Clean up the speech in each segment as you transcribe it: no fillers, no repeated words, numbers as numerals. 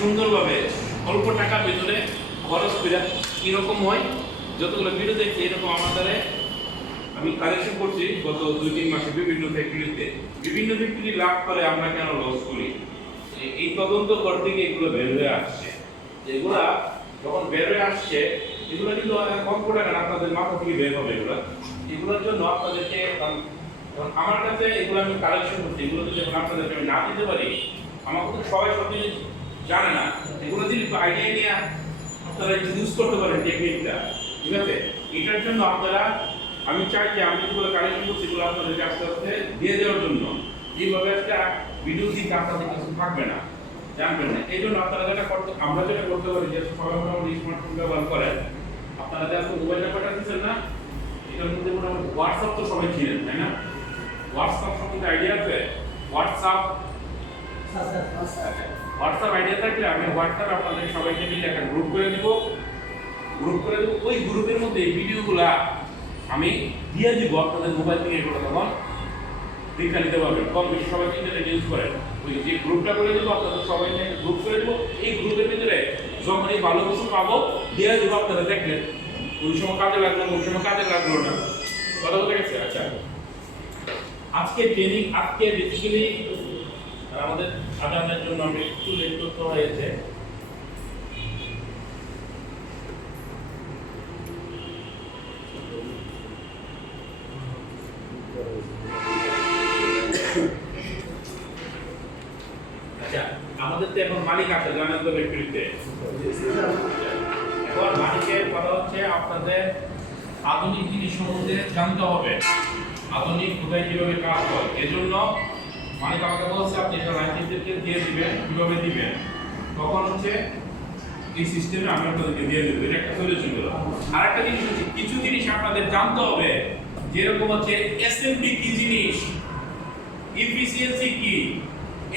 সুন্দরভাবে অল্প টাকার ভিতরে খরচ করে কিরকম হয় যতগুলো ভিডিও দেখছি এরকম আমাদের আমি কালেকশন করছি গত 2-3 মাসে বিভিন্ন ফ্যাক্টরি লাভ করে আমরা কেন লস করি এই তদন্ত করতে গিয়ে এগুলো বের হয়ে আসছে এগুলা যখন বের হয়ে আসছে এগুলো কিন্তু অল্প টাকা না আপনাদের মাথা থেকে বের হবে এগুলোর জন্য আপনাদেরকে আমার কাছে এগুলো আমি কালেকশন করছি এগুলো যদি আপনাদেরকে আমি না দিতে পারি আমাকে তো সবাই সব জিনিস জানে না এগুলো যদি আইডিয়া নিয়ে আপনারা ইউজ করতে পারেন টেকনিকটা ঠিক আছে এটার জন্য আপনারা আমি চাই যে আমি যেগুলো কালেকশন করছি এগুলো আপনাদেরকে আস্তে আস্তে দিয়ে দেওয়ার জন্য এইভাবে একটা ভিডিও দিতে আপনাদের কিছু থাকবে না জানবেন না এই জন্য আপনারা যেটা করতে আমরা যেটা করতে পারি যে সবাই মোটামুটি স্মার্টফোন ব্যবহার করেন আপনারা যে মোবাইল নাম্বারটা দিচ্ছেন না এটার মধ্যে মোটামুটি হোয়াটসঅ্যাপ তো সবাই চিনেন তাই না হোয়াটসঅ্যাপ সম্বন্ধে আইডিয়া আছে হোয়াটসঅ্যাপ আইডিয়া থাকলে আমি হোয়াটসঅ্যাপ আপনাদের সবাইকে মিলে একটা গ্রুপ করে দিব ওই গ্রুপের মধ্যে এই ভিডিওগুলা আমি দিয়ে দিব আপনাদের মোবাইল থেকে এগুলো তখন দেখে নিতে পারবেন কম বেশি সবাই ইন্টারনেট ইউজ করেন ওই যে গ্রুপটা করে দেবো আপনাদের সবাই নিয়ে গ্রুপ করে দেবো এই গ্রুপের ভিতরে যখন এই ভালো কিছু পাবো দিয়ে দেবো আপনারা দেখলেন ওই সময় কাজে লাগলো ওই সময় কাজে লাগলো না কথা বলতে গেছে আচ্ছা আজকে ট্রেনিং আজকে বেসিক্যালি আমাদের আগানোর জন্য আমি একটু লেট করতে হয়েছে আচ্ছা আমাদের তো এখন মালিক আছে জানেন তো ফ্যাক্টরিতে এখন মালিকের কথা হচ্ছে আপনাদের আধুনিক জিনিস সম্বন্ধে জানতে হবে আধুনিক কোথায় কিভাবে কাজ হয় এজন্য মালিক আমাকে বলছে আপনি এটা লাইসেন্সদেরকে দিয়ে দিবেন কিভাবে দিবেন তখন হচ্ছে এই সিস্টেমে আমরা আপনাদেরকে দিয়ে দেবো এটা একটা সলিউশন হলো আর একটা জিনিস হচ্ছে কিছু জিনিস আপনাদের জানতে হবে যেরকম হচ্ছে এসএমপি কি জিনিস এফিসিয়েন্সি কি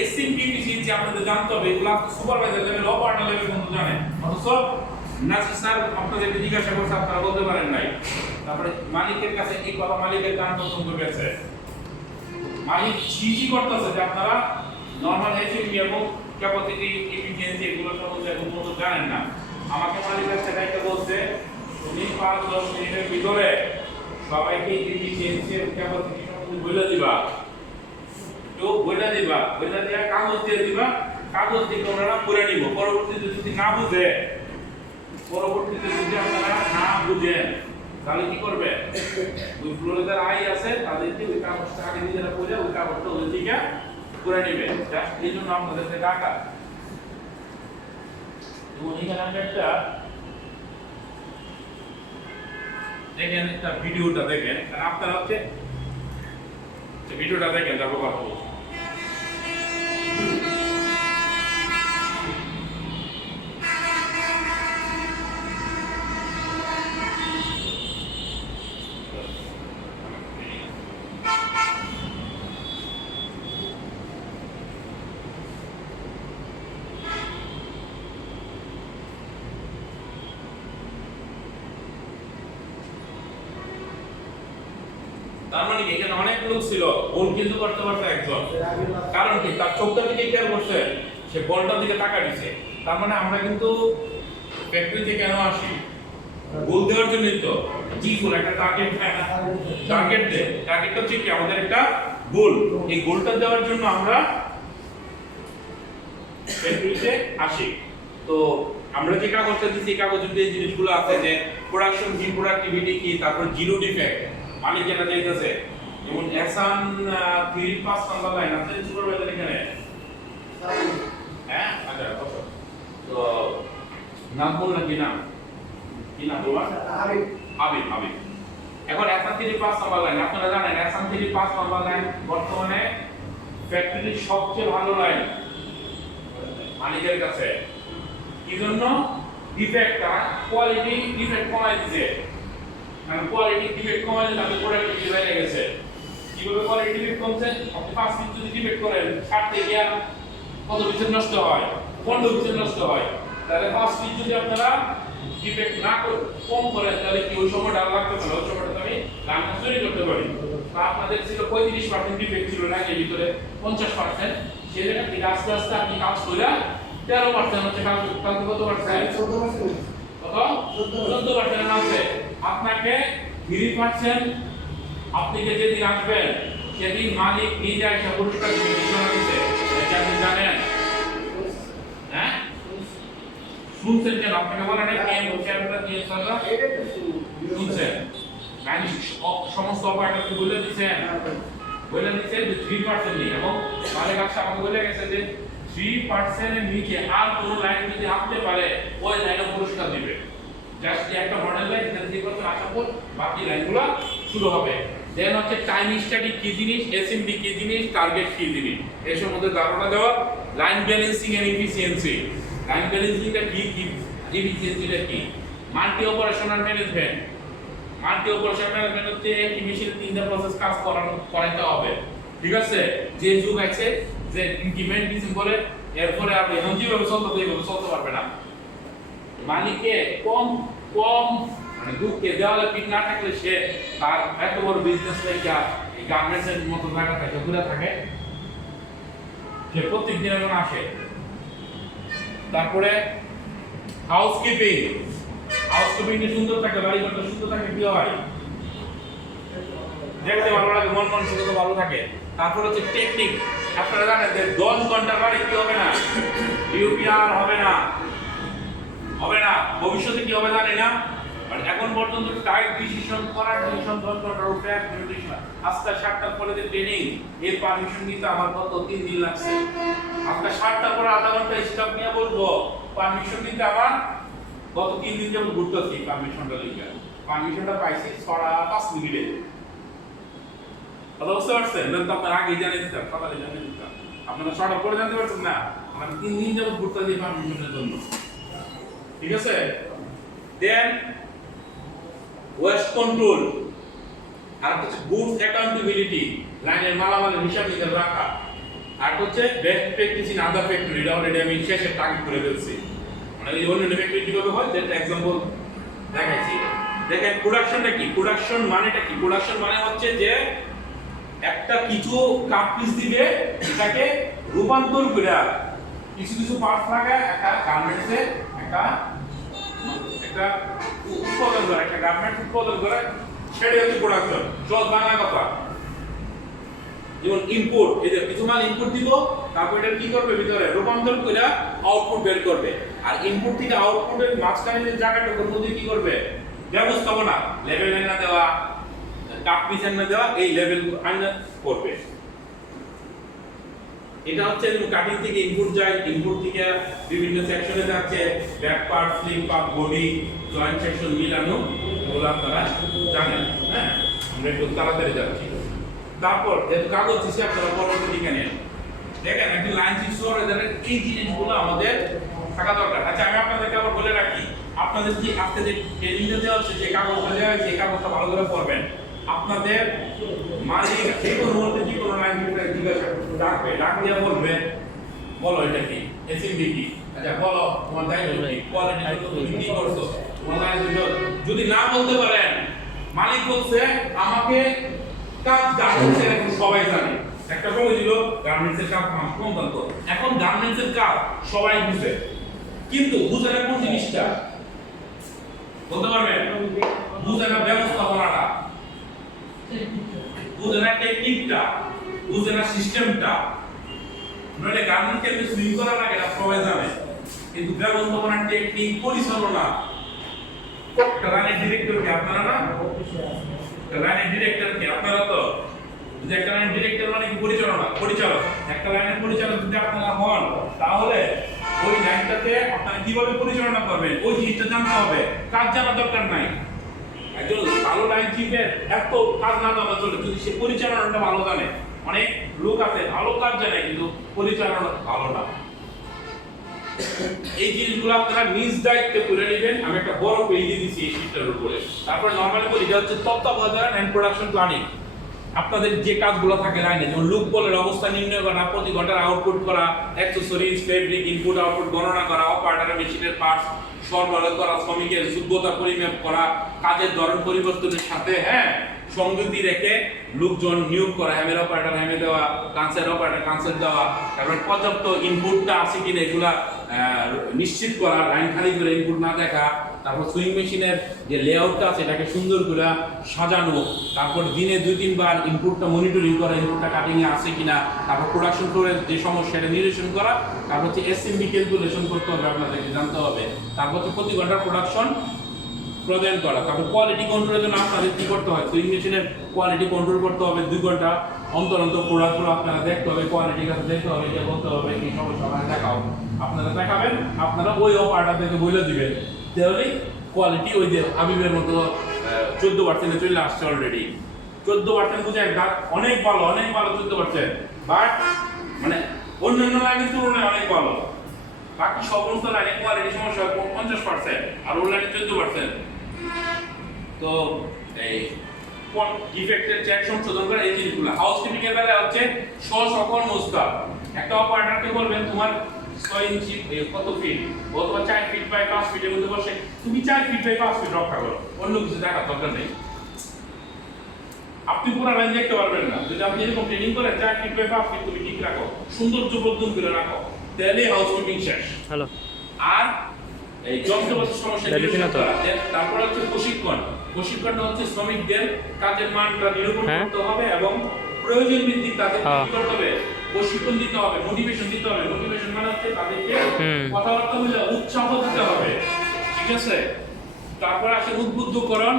এসএমপি এফিসিয়েন্সি আপনাদের জানতে হবে এগুলো সুপারভাইজার লেভেল অপারেটর লেভেল পর্যন্ত জানে অথচ নাসির স্যার আপনাদেরকে জিজ্ঞাসা করছে আপনারা বলতে পারেন নাই তারপরে মালিকের কাছে এই কথা মালিকের কান পর্যন্ত গেছে মালিক সিজি করতেছে যে আপনারা নরমাল এসএমপি এবং ক্যাপাসিটি এফিসিয়েন্সি এগুলো সম্বন্ধে কোনো জানেন না আমাকে মালিক কাছে দায়িত্ব বলছে তুমি 5-10 মিনিটের ভিতরে সবাইকে এফিসিয়েন্সি এবং ক্যাপাসিটি সম্বন্ধে বলে দিবা তো বলে দিয়া কাগজ দিয়ে দিবা কাগজ দিয়ে ওনারা করে নিব পরবর্তীতে যদি না বুঝে আপনারা না বুঝেন তাহলে কি করবে ওই ফ্লোরে যারা আই আছে তাদেরকে ওই কাগজটা আগে নিজেরা পড়ে ওই কাগজটা ওই দিকে করে নেবে জাস্ট এই জন্য আপনাদেরকে ডাকা এবং এখানে আমরা একটা দেখেন একটা ভিডিওটা দেখেন কারণ আপনারা হচ্ছে ভিডিওটা দেখেন তারপর কথা বলবো তার মানে কি এখানে অনেক লোক ছিল বল কিন্তু করতে পারছে একজন কারণ কি তার চোখটা দিকে খেয়াল করছে সে বলটার দিকে তাকা দিছে তার মানে আমরা কিন্তু ফ্যাক্টরিতে কেন আসি গোল দেওয়ার জন্যই তো কি গোল একটা টার্গেট টার্গেটটা হচ্ছে কি আমাদের একটা গোল এই গোলটা দেওয়ার জন্য আমরা ফ্যাক্টরিতে আসি তো আমরা যে কাগজটা দিচ্ছি এই কাগজের যে জিনিসগুলো আছে যে প্রোডাকশন কি প্রোডাক্টিভিটি কি তারপর জিরো ডিফেক্ট মালিক যেটা চাইতেছে যেমন এসান 3-5 নাম্বার লাইন আছে সুপারভাইজার এখানে হ্যাঁ আচ্ছা তো নাম বল না কি নাম বলবা হাবিব এখন এসান 3-5 নাম্বার লাইন আপনারা জানেন এসান 3-5 নাম্বার লাইন বর্তমানে ফ্যাক্টরির সবচেয়ে ভালো লাইন মালিকের কাছে কি জন্য ডিফেক্ট তারা কোয়ালিটি ডিফেক্ট কমাই দিয়েছে কারণ কোয়ালিটি ডিফেক্ট কমালে তাদের প্রোডাক্টিভিটি বেড়ে গেছে কিভাবে কোয়ালিটি ডিফেক্ট কমছে আপনি 5 পিস যদি ডিফেক্ট করেন 60 থেকে কত পিস নষ্ট হয় 15 পিস নষ্ট হয় তাহলে 5 পিস যদি আপনারা ডিফেক্ট না কম করেন তাহলে কি ওই সময়টা আর লাগতে পারে ওই সময়টা আমি রান্না তৈরি করতে পারি বা আপনাদের ছিল 35% ডিফেক্ট ছিল না এর ভিতরে 50% সেই জায়গা থেকে আস্তে আস্তে আপনি কাজ করে 13% হচ্ছে কালকে কত পার্সেন্ট? কত? 14% আছে। আপনাকে 3% আপনি যেদিন আসবেন সেদিন মালিক নিজে এসে পুরস্কার দিবে, ঘোষণা দিতে। এটা আপনি জানেন? হ্যাঁ, শুনছেন কেন? আপনাকে বলে না কে ক্যামেরা দিয়ে সাদা শুনছেন? মানে সমস্ত অপারেটরকে বলে দিচ্ছেন যে 3% নেই, এবং মালিক আসছে আমাকে বলে গেছে যে 3% এর নিচে আর কোনো লাইন যদি আসতে পারে ওই লাইনে পুরস্কার দিবে। জাস্ট একটা মডেল লাইন যেটা 3% আসার পর বাকি লাইনগুলো শুরু হবে। দেন হচ্ছে টাইম স্টাডি কি জিনিস, এসএমডি কি জিনিস, টার্গেট কি জিনিস, এর সম্বন্ধে ধারণা দেওয়া। Line balancing and efficiency, line ব্যালেন্সিংটা কি, এফিসিয়েন্সিটা কি। Multi operational management, multi operational management হচ্ছে একটি মেশিনে তিনটা প্রসেস কাজ করাইতে হবে। ঠিক আছে, যে যুগ আছে যে ইনক্রিমেন্ট ডিসিম করে এরপরে আর এখন যেভাবে চলতে পারবে না। মালিককে কম মানে দুঃখে দেওয়ালে পিক না থাকলে সে তার এত বড় বিজনেস লেখা এই গার্মেন্টসের মতো জায়গা থাকে ঘুরে থাকে, সে প্রত্যেক দিন এখন আসে। তারপরে হাউসকিপিং সুন্দর থাকে, বাড়ি ঘরটা সুন্দর থাকে, কি হয় দেখতে ভালো লাগে, মন মানসিকতা ভালো থাকে। তারপর হচ্ছে টেকনিক, আপনারা জানেন যে 10 ঘন্টা বাড়ি কি হবে না, ইউপিআর হবে না, ভবিষ্যতে কি হবে জানি না, বাট এখন পর্যন্ত টাইট ডিসিশন করার ডিসিশন 10 ঘন্টার উপরে ডিসিশন। আজকে 7টার পরে যে ট্রেনিং এর পারমিশন নিতে আমার কত 3 দিন লাগছে। আজকে 7টার পরে আধা ঘন্টা স্টপ নিয়ে বলবো পারমিশন নিতে আমার গত 3 দিন যাবত ঘুরতেছি পারমিশনটা লিখে। পারমিশনটা পাইছি 5 মিনিটে। কথা বুঝতে পারছেন? তো আপনার আগে জানিয়ে দিতাম, সকালে জানিয়ে দিতাম, আপনারা 6টার পরে জানতে পারছেন না। আমার 3 দিন যাবত ঘুরতেছি পারমিশনের জন্য। ঠিক আছে, দেন ওয়েস্ট কন্ট্রোল, আর হচ্ছে গুডস অ্যাকাউন্টেবিলিটি, লাইনের মালামালের হিসাব নিকাশ রাখা, আর হচ্ছে best practice in other factory. এটা অলরেডি আমি শেষে টার্গেট করে ফেলছি, মানে এই অন্য ফ্যাক্টরি কিভাবে হয় যেটা एग्जांपल দেখাইছি। দেখেন প্রোডাকশনটা কি, প্রোডাকশন মানেটা কি? প্রোডাকশন মানে হচ্ছে যে একটা কিছু কাট পিস দিবে, এটাকে রূপান্তর করে কিছু পার্টস লাগায় একটা গার্মেন্টসে একটা উৎপাদন করে, একটা গার্মেন্ট উৎপাদন করে, সেটাই হচ্ছে প্রোডাকশন। সহজ বাংলা কথা, যেমন ইনপুট, এই যে কিছু মাল ইনপুট দিব, তারপর এটা কি করবে, ভিতরে রূপান্তর করে আউটপুট বের করবে। আর ইনপুট থেকে আউটপুটের মাঝখানে যে জায়গাটুকুর মধ্যে কি করবে, ব্যবস্থাপনা, লেভেল এনে দেওয়া, কাট পিস এনে দেওয়া, এই লেভেল আইনা করবে। এটা হচ্ছে কাটিং থেকে ইনপুট যায়, ইনপুট থেকে বিভিন্ন সেকশনে যাচ্ছে, back part, slip part, body, joint section মিলানো, ওগুলো আপনারা জানেন। হ্যাঁ, আমরা একটু তাড়াতাড়ি যাচ্ছি। তারপর যেহেতু কাগজ দিচ্ছি আপনারা পরবর্তী লিখে নেন। দেখেন একটি লাইন চিত্র এই জিনিসগুলো আমাদের থাকা দরকার। আচ্ছা, আমি আপনাদেরকে আবার বলে রাখি, আপনাদের যে আজকে যে ট্রেনিংটা দেওয়া হচ্ছে, যে কাগজটা দেওয়া হয়েছে, এই কাগজটা ভালো করে পড়বেন। আপনাদের মালিক যে কোনো মুহূর্তে যে কোনো লাইন জিজ্ঞাসা ডাকবে, ডাক দিয়ে বলবে বলো এটা কি, এসএমডি কি, আচ্ছা বলো তোমার দায়িত্ব কি, কোয়ালিটি তুমি কি করছো, তোমার দায়িত্ব। যদি না বলতে পারেন, মালিক বলছে আমাকে কাজ গার্মেন্টস এর সবাই জানে, একটা সময় ছিল গার্মেন্টস এর কাজ কম জানতো, এখন গার্মেন্টস এর কাজ সবাই বুঝে, কিন্তু বুঝে না কোন জিনিসটা বলতে পারবেন, বুঝে না ব্যবস্থাপনাটা, বুঝে না টেকনিকটা, বুঝে না সিস্টেমটা। নইলে গার্মেন্টস কে সুইং করা লাগে না সবাই জানে, কিন্তু ব্যবস্থাপনা, টেকনিক, পরিচালনা, লাইনের ডিরেক্টর কে আপনারা না, লাইনের ডিরেক্টর কে আপনারা তো, যদি একটা লাইনের ডিরেক্টর মানে কি পরিচালক, একটা লাইনের পরিচালক যদি আপনারা হন, তাহলে ওই লাইনটাতে আপনারা কিভাবে পরিচালনা করবেন ওই জিনিসটা জানতে হবে, কাজ জানা দরকার নাই। একজন ভালো লাইন চিফের এত কাজ না জানা চলে, যদি সে পরিচালনাটা ভালো জানে। অনেক লোক আছে ভালো কাজ জানে কিন্তু পরিচালনা ভালো না। এই জিনিসগুলো আপনারা নিজ দায়িত্বে করে নেবেন। আমি একটা বড় পেজ দিয়েছি এই শীটটার উপরে। তারপর নরমালি বলি এটা হচ্ছে তত্ত্বাবধান এন্ড প্রোডাকশন প্ল্যানিং। আপনাদের যে কাজগুলো থাকে লাইনে, যেমন লুক বলের অবস্থা নির্ণয় করা, প্রতি ঘন্টার আউটপুট করা, অ্যাকসেসরিজ, ফেব্রিক, ইনপুট আউটপুট গণনা করা, অপারেটরের মেশিনের পার্টস সরবরাহ করা, শ্রমিকের যোগ্যতা পরিমাপ করা, কাজের ধরন পরিবর্তনের সাথে সংযুক্তি রেখে লোকজন নিয়োগ করা, হ্যামের অপারেটর হ্যামে দেওয়া, কাঁচের অপারেটর কাঁচের দেওয়া, তারপর পর্যাপ্ত ইনপুটটা আছে কিনা এগুলা নিশ্চিত করা, লাইন খালি করে ইনপুট না দেখা, তারপর সুইং মেশিনের যে লেআউটটা আছে এটাকে সুন্দর করে সাজানো, তারপর দিনে 2-3 বার ইনপুটটা মনিটরিং করা, ইনপুটটা কাটিংয়ে আছে কিনা, তারপর প্রোডাকশন ফ্লোরের যে সমস্যা এটা নিরসন করা, তারপর হচ্ছে এসএমবি ক্যালকুলেশন করতে হবে, আপনাদেরকে জানতে হবে, তারপর হচ্ছে প্রতি ঘন্টা প্রোডাকশন প্রদান করা, তারপর কোয়ালিটি কন্ট্রোলের জন্য আপনাদের কি করতে হয়, সুইং মেশিনের কোয়ালিটি কন্ট্রোল করতে হবে, 2 ঘন্টা অন্তর অন্তর প্রোডাক্টগুলো আপনারা দেখতে হবে, কোয়ালিটি কাছে দেখতে হবে, যে বলতে হবে কি সমস্যা আপনারা দেখাও, আপনারা দেখাবেন, আপনারা ওই অপারেটরদেরকে বলে দিবেন, তাহলে কোয়ালিটি ওই যে হাবিবের মতো 14% চলে আসছে অলরেডি। 14% বুঝে একটা অনেক ভালো 14%, বাট মানে অন্যান্য লাইনের তুলনায় অনেক ভালো। বাকি সমস্ত লাইনে কোয়ালিটি সমস্যা 50% আর ওর লাইনে 14%। তো এই ডিফেক্টের চেক সংশোধন করে এই জিনিসগুলো হাউসকিপিং এর বেলা হচ্ছে সকল মুস্তাব। একটা অপারেটরকে বলবেন তোমার 6 ইঞ্চি কত ফিট, অথবা 4 ফিট বাই 5 ফিটের মধ্যে বসে তুমি 4 ফিট বাই 5 ফিট রক্ষা করো, অন্য কিছু দেখার দরকার নেই। আপনি পুরো লাইন দেখতে পারবেন না, যদি আপনি এরকম ট্রেনিং করেন 4 ফিট বাই 5 ফিট তুমি ঠিক রাখো, সৌন্দর্য বর্ধন করে রাখো, তাহলে হাউসকিপিং শেষ। হ্যালো। আর এই যন্ত্রপাতির সমস্যা তারপরে হচ্ছে প্রশিক্ষণটা হচ্ছে শ্রমিকদের কাজের মানটা নিরূপণ করতে হবে এবং প্রয়োজন ভিত্তিক তাদের কি করতে হবে, প্রশিক্ষণ দিতে হবে, মোটিভেশন দিতে হবে। মোটিভেশন মানে হচ্ছে তাদেরকে কথাবার্তা বলে উৎসাহ দিতে হবে, ঠিক আছে। তারপর আসে উদ্বুদ্ধকরণ,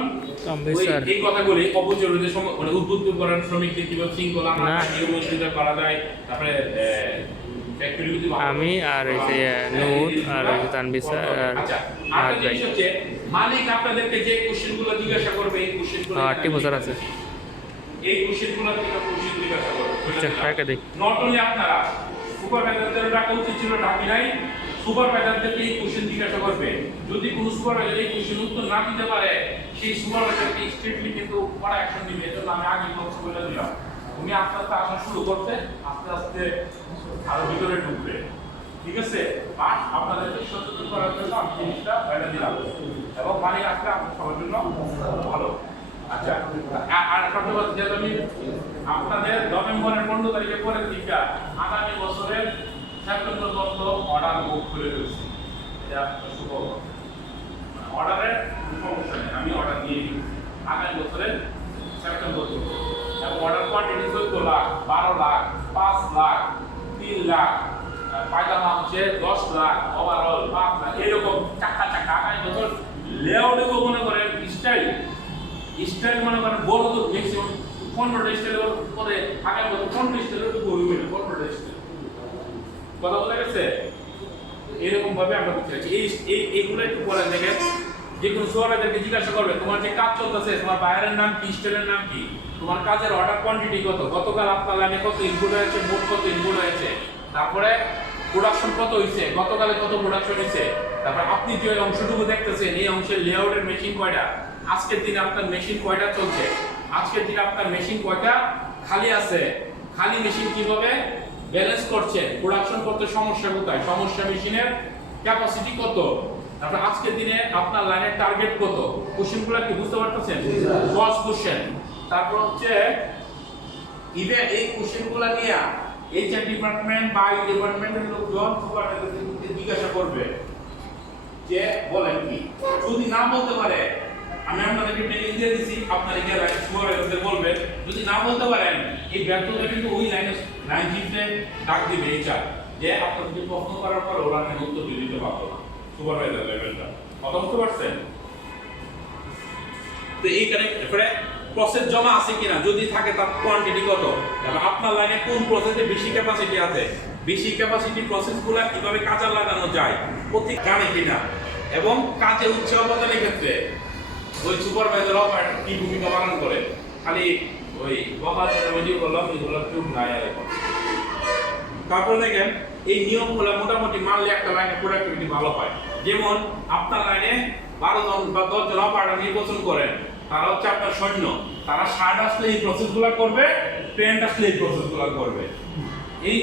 এই কথাগুলি অপচরণের সময় মানে উদ্বুদ্ধকরণ, শ্রমিকদের কিভাবে শৃঙ্খলা নিয়মিত করা যায়। তারপরে আমি আর এই যে নূর আর এই যে তানভীর স্যার আর ভাই মালিক আপনাদেরকে যে কোশ্চেনগুলো জিজ্ঞাসা করবে এই কোশ্চেনগুলো 8টি বছর আছে, এই কোশ্চেনগুলো থেকে কোশ্চেন জিজ্ঞাসা করবে। আচ্ছা কাকে দেখ নট অনলি আপনারা সুপারভাইজারদের ডাকা উচিত ছিল, ডাকি নাই, সুপারভাইজারদেরকে এই কোশ্চেন জিজ্ঞাসা করবে। যদি কোনো সুপারভাইজার এই কোশ্চেন উত্তর না দিতে পারে সেই সুপারভাইজারকে স্ট্রিক্টলি কিন্তু কড়া অ্যাকশন দিবে। এজন্য আমি আগে কথা বলে দিলাম, উনি আস্তে আস্তে আসা শুরু করতে আস্তে আস্তে আরো ভিতরে ঢুকবে, ঠিক আছে। আর আপনাদেরকে সচেতন করার জন্য আমি জিনিসটা বলে দিলাম, এবং মানে আসলে আপনার সবার জন্য ভালো। আচ্ছা, আর একটা কথা যে আমি আপনাদের নভেম্বরের 15 তারিখে পরের দিকটা আগামী বছরের সেপ্টেম্বর পর্যন্ত অর্ডার বুক করে ফেলছি। এটা শুভ অর্ডারের সমস্যা নেই, আমি অর্ডার দিয়ে দিই আগামী বছরের সেপ্টেম্বর পর্যন্ত। এবং অর্ডার কোয়ান্টিটি 14 লাখ, 12 লাখ, 5 লাখ, 3 লাখ, পায়জামা হচ্ছে 10 লাখ, ওভারঅল 5 লাখ, এরকম চাকা আগামী বছর লেআউটে মনে করেন স্টাইল মনে করেন বড় তো ম্যাক্সিমাম 15টা স্টাইলের পরে আগামী বছর 15 স্টাইলের উপর হইবে না, 15টা স্টাইল। কথা বলা গেছে, এরকম ভাবে আমরা করতে চাইছি। এইগুলো একটু পরে দেখেন, যে কোনো সুপারভাইজারকে জিজ্ঞাসা করবে তোমার যে কাজ চলতেছে তোমার বাইরের নাম কি, স্টাইলের নাম কি, তোমার কাজের অর্ডার কোয়ান্টিটি কত, গতকাল আপনার লাইনে কত ইনপুট হয়েছে, মোট কত ইনপুট হয়েছে, তারপরে প্রোডাকশন কত হয়েছে, গতকালে কত প্রোডাকশন হয়েছে, তারপর আপনি যে অংশটুকু দেখতেছেন এই অংশের লেআউটের মেশিন কয়টা, আজকের দিনে আপনার মেশিন কয়টা চলছে, আজকের দিনে আপনার মেশিন কয়টা খালি আছে, খালি মেশিন কিভাবে ব্যালেন্স করছে, প্রোডাকশন করতে সমস্যা কোথায়, সমস্যা মেশিনের ক্যাপাসিটি কত, তারপর আজকের দিনে আপনার লাইনের টার্গেট কত, কোশ্চেনগুলো কি বুঝতে পারতেছেন, 10 কোশ্চেন। তারপর হচ্ছে ইভেন এই কোশ্চেনগুলো নিয়ে এইচআর ডিপার্টমেন্ট বা এই ডিপার্টমেন্টের লোকজন সুপারভাইজারকে জিজ্ঞাসা করবে যে বলেন কি, যদি না বলতে পারে আমি আপনাদেরকে ট্রেনিং দিয়ে দিছি, আপনারা গিয়ে লাইন সুপারভাইজারদের বলবেন, যদি না বলতে পারেন এই ব্যর্থতা কিন্তু ওই লাইন চিফে ডাক দিবে এইচআর, যে আপনাদেরকে প্রশ্ন করার পর ওরা কেন উত্তর দিতে পারতো না, সুপারভাইজার লেভেলটা। কথা বুঝতে পারছেন? তো এইখানে প্রসেস জমা আছে কিনা, যদি থাকে তার কোয়ান্টিটি কত, এবং আপনার লাইনে কোন প্রসেসে বেশি ক্যাপাসিটি আছে, বেশি ক্যাপাসিটি প্রসেসগুলো কিভাবে কাজে লাগানো যায় প্রতি জানে কিনা, এবং কাজে উৎসাহ প্রদানের ক্ষেত্রে ওই সুপারভাইজার অপারেটর কি ভূমিকা পালন করে। খালি ওই বকাল ভিডিও করলাম এগুলো কেউ নাই আর এখন। তারপরে দেখেন এই নিয়মগুলো মোটামুটি মানলে একটা লাইনের প্রোডাক্টিভিটি ভালো হয়। যেমন আপনার লাইনে 12 জন বা 10 জন অপারেটর নির্বাচন করেন, তারা হচ্ছে আপনার সৈন্য, তারা শার্ট আসলে এই প্রসেসগুলো করবে, প্যান্ট আসলে এই প্রসেসগুলো করবে। এই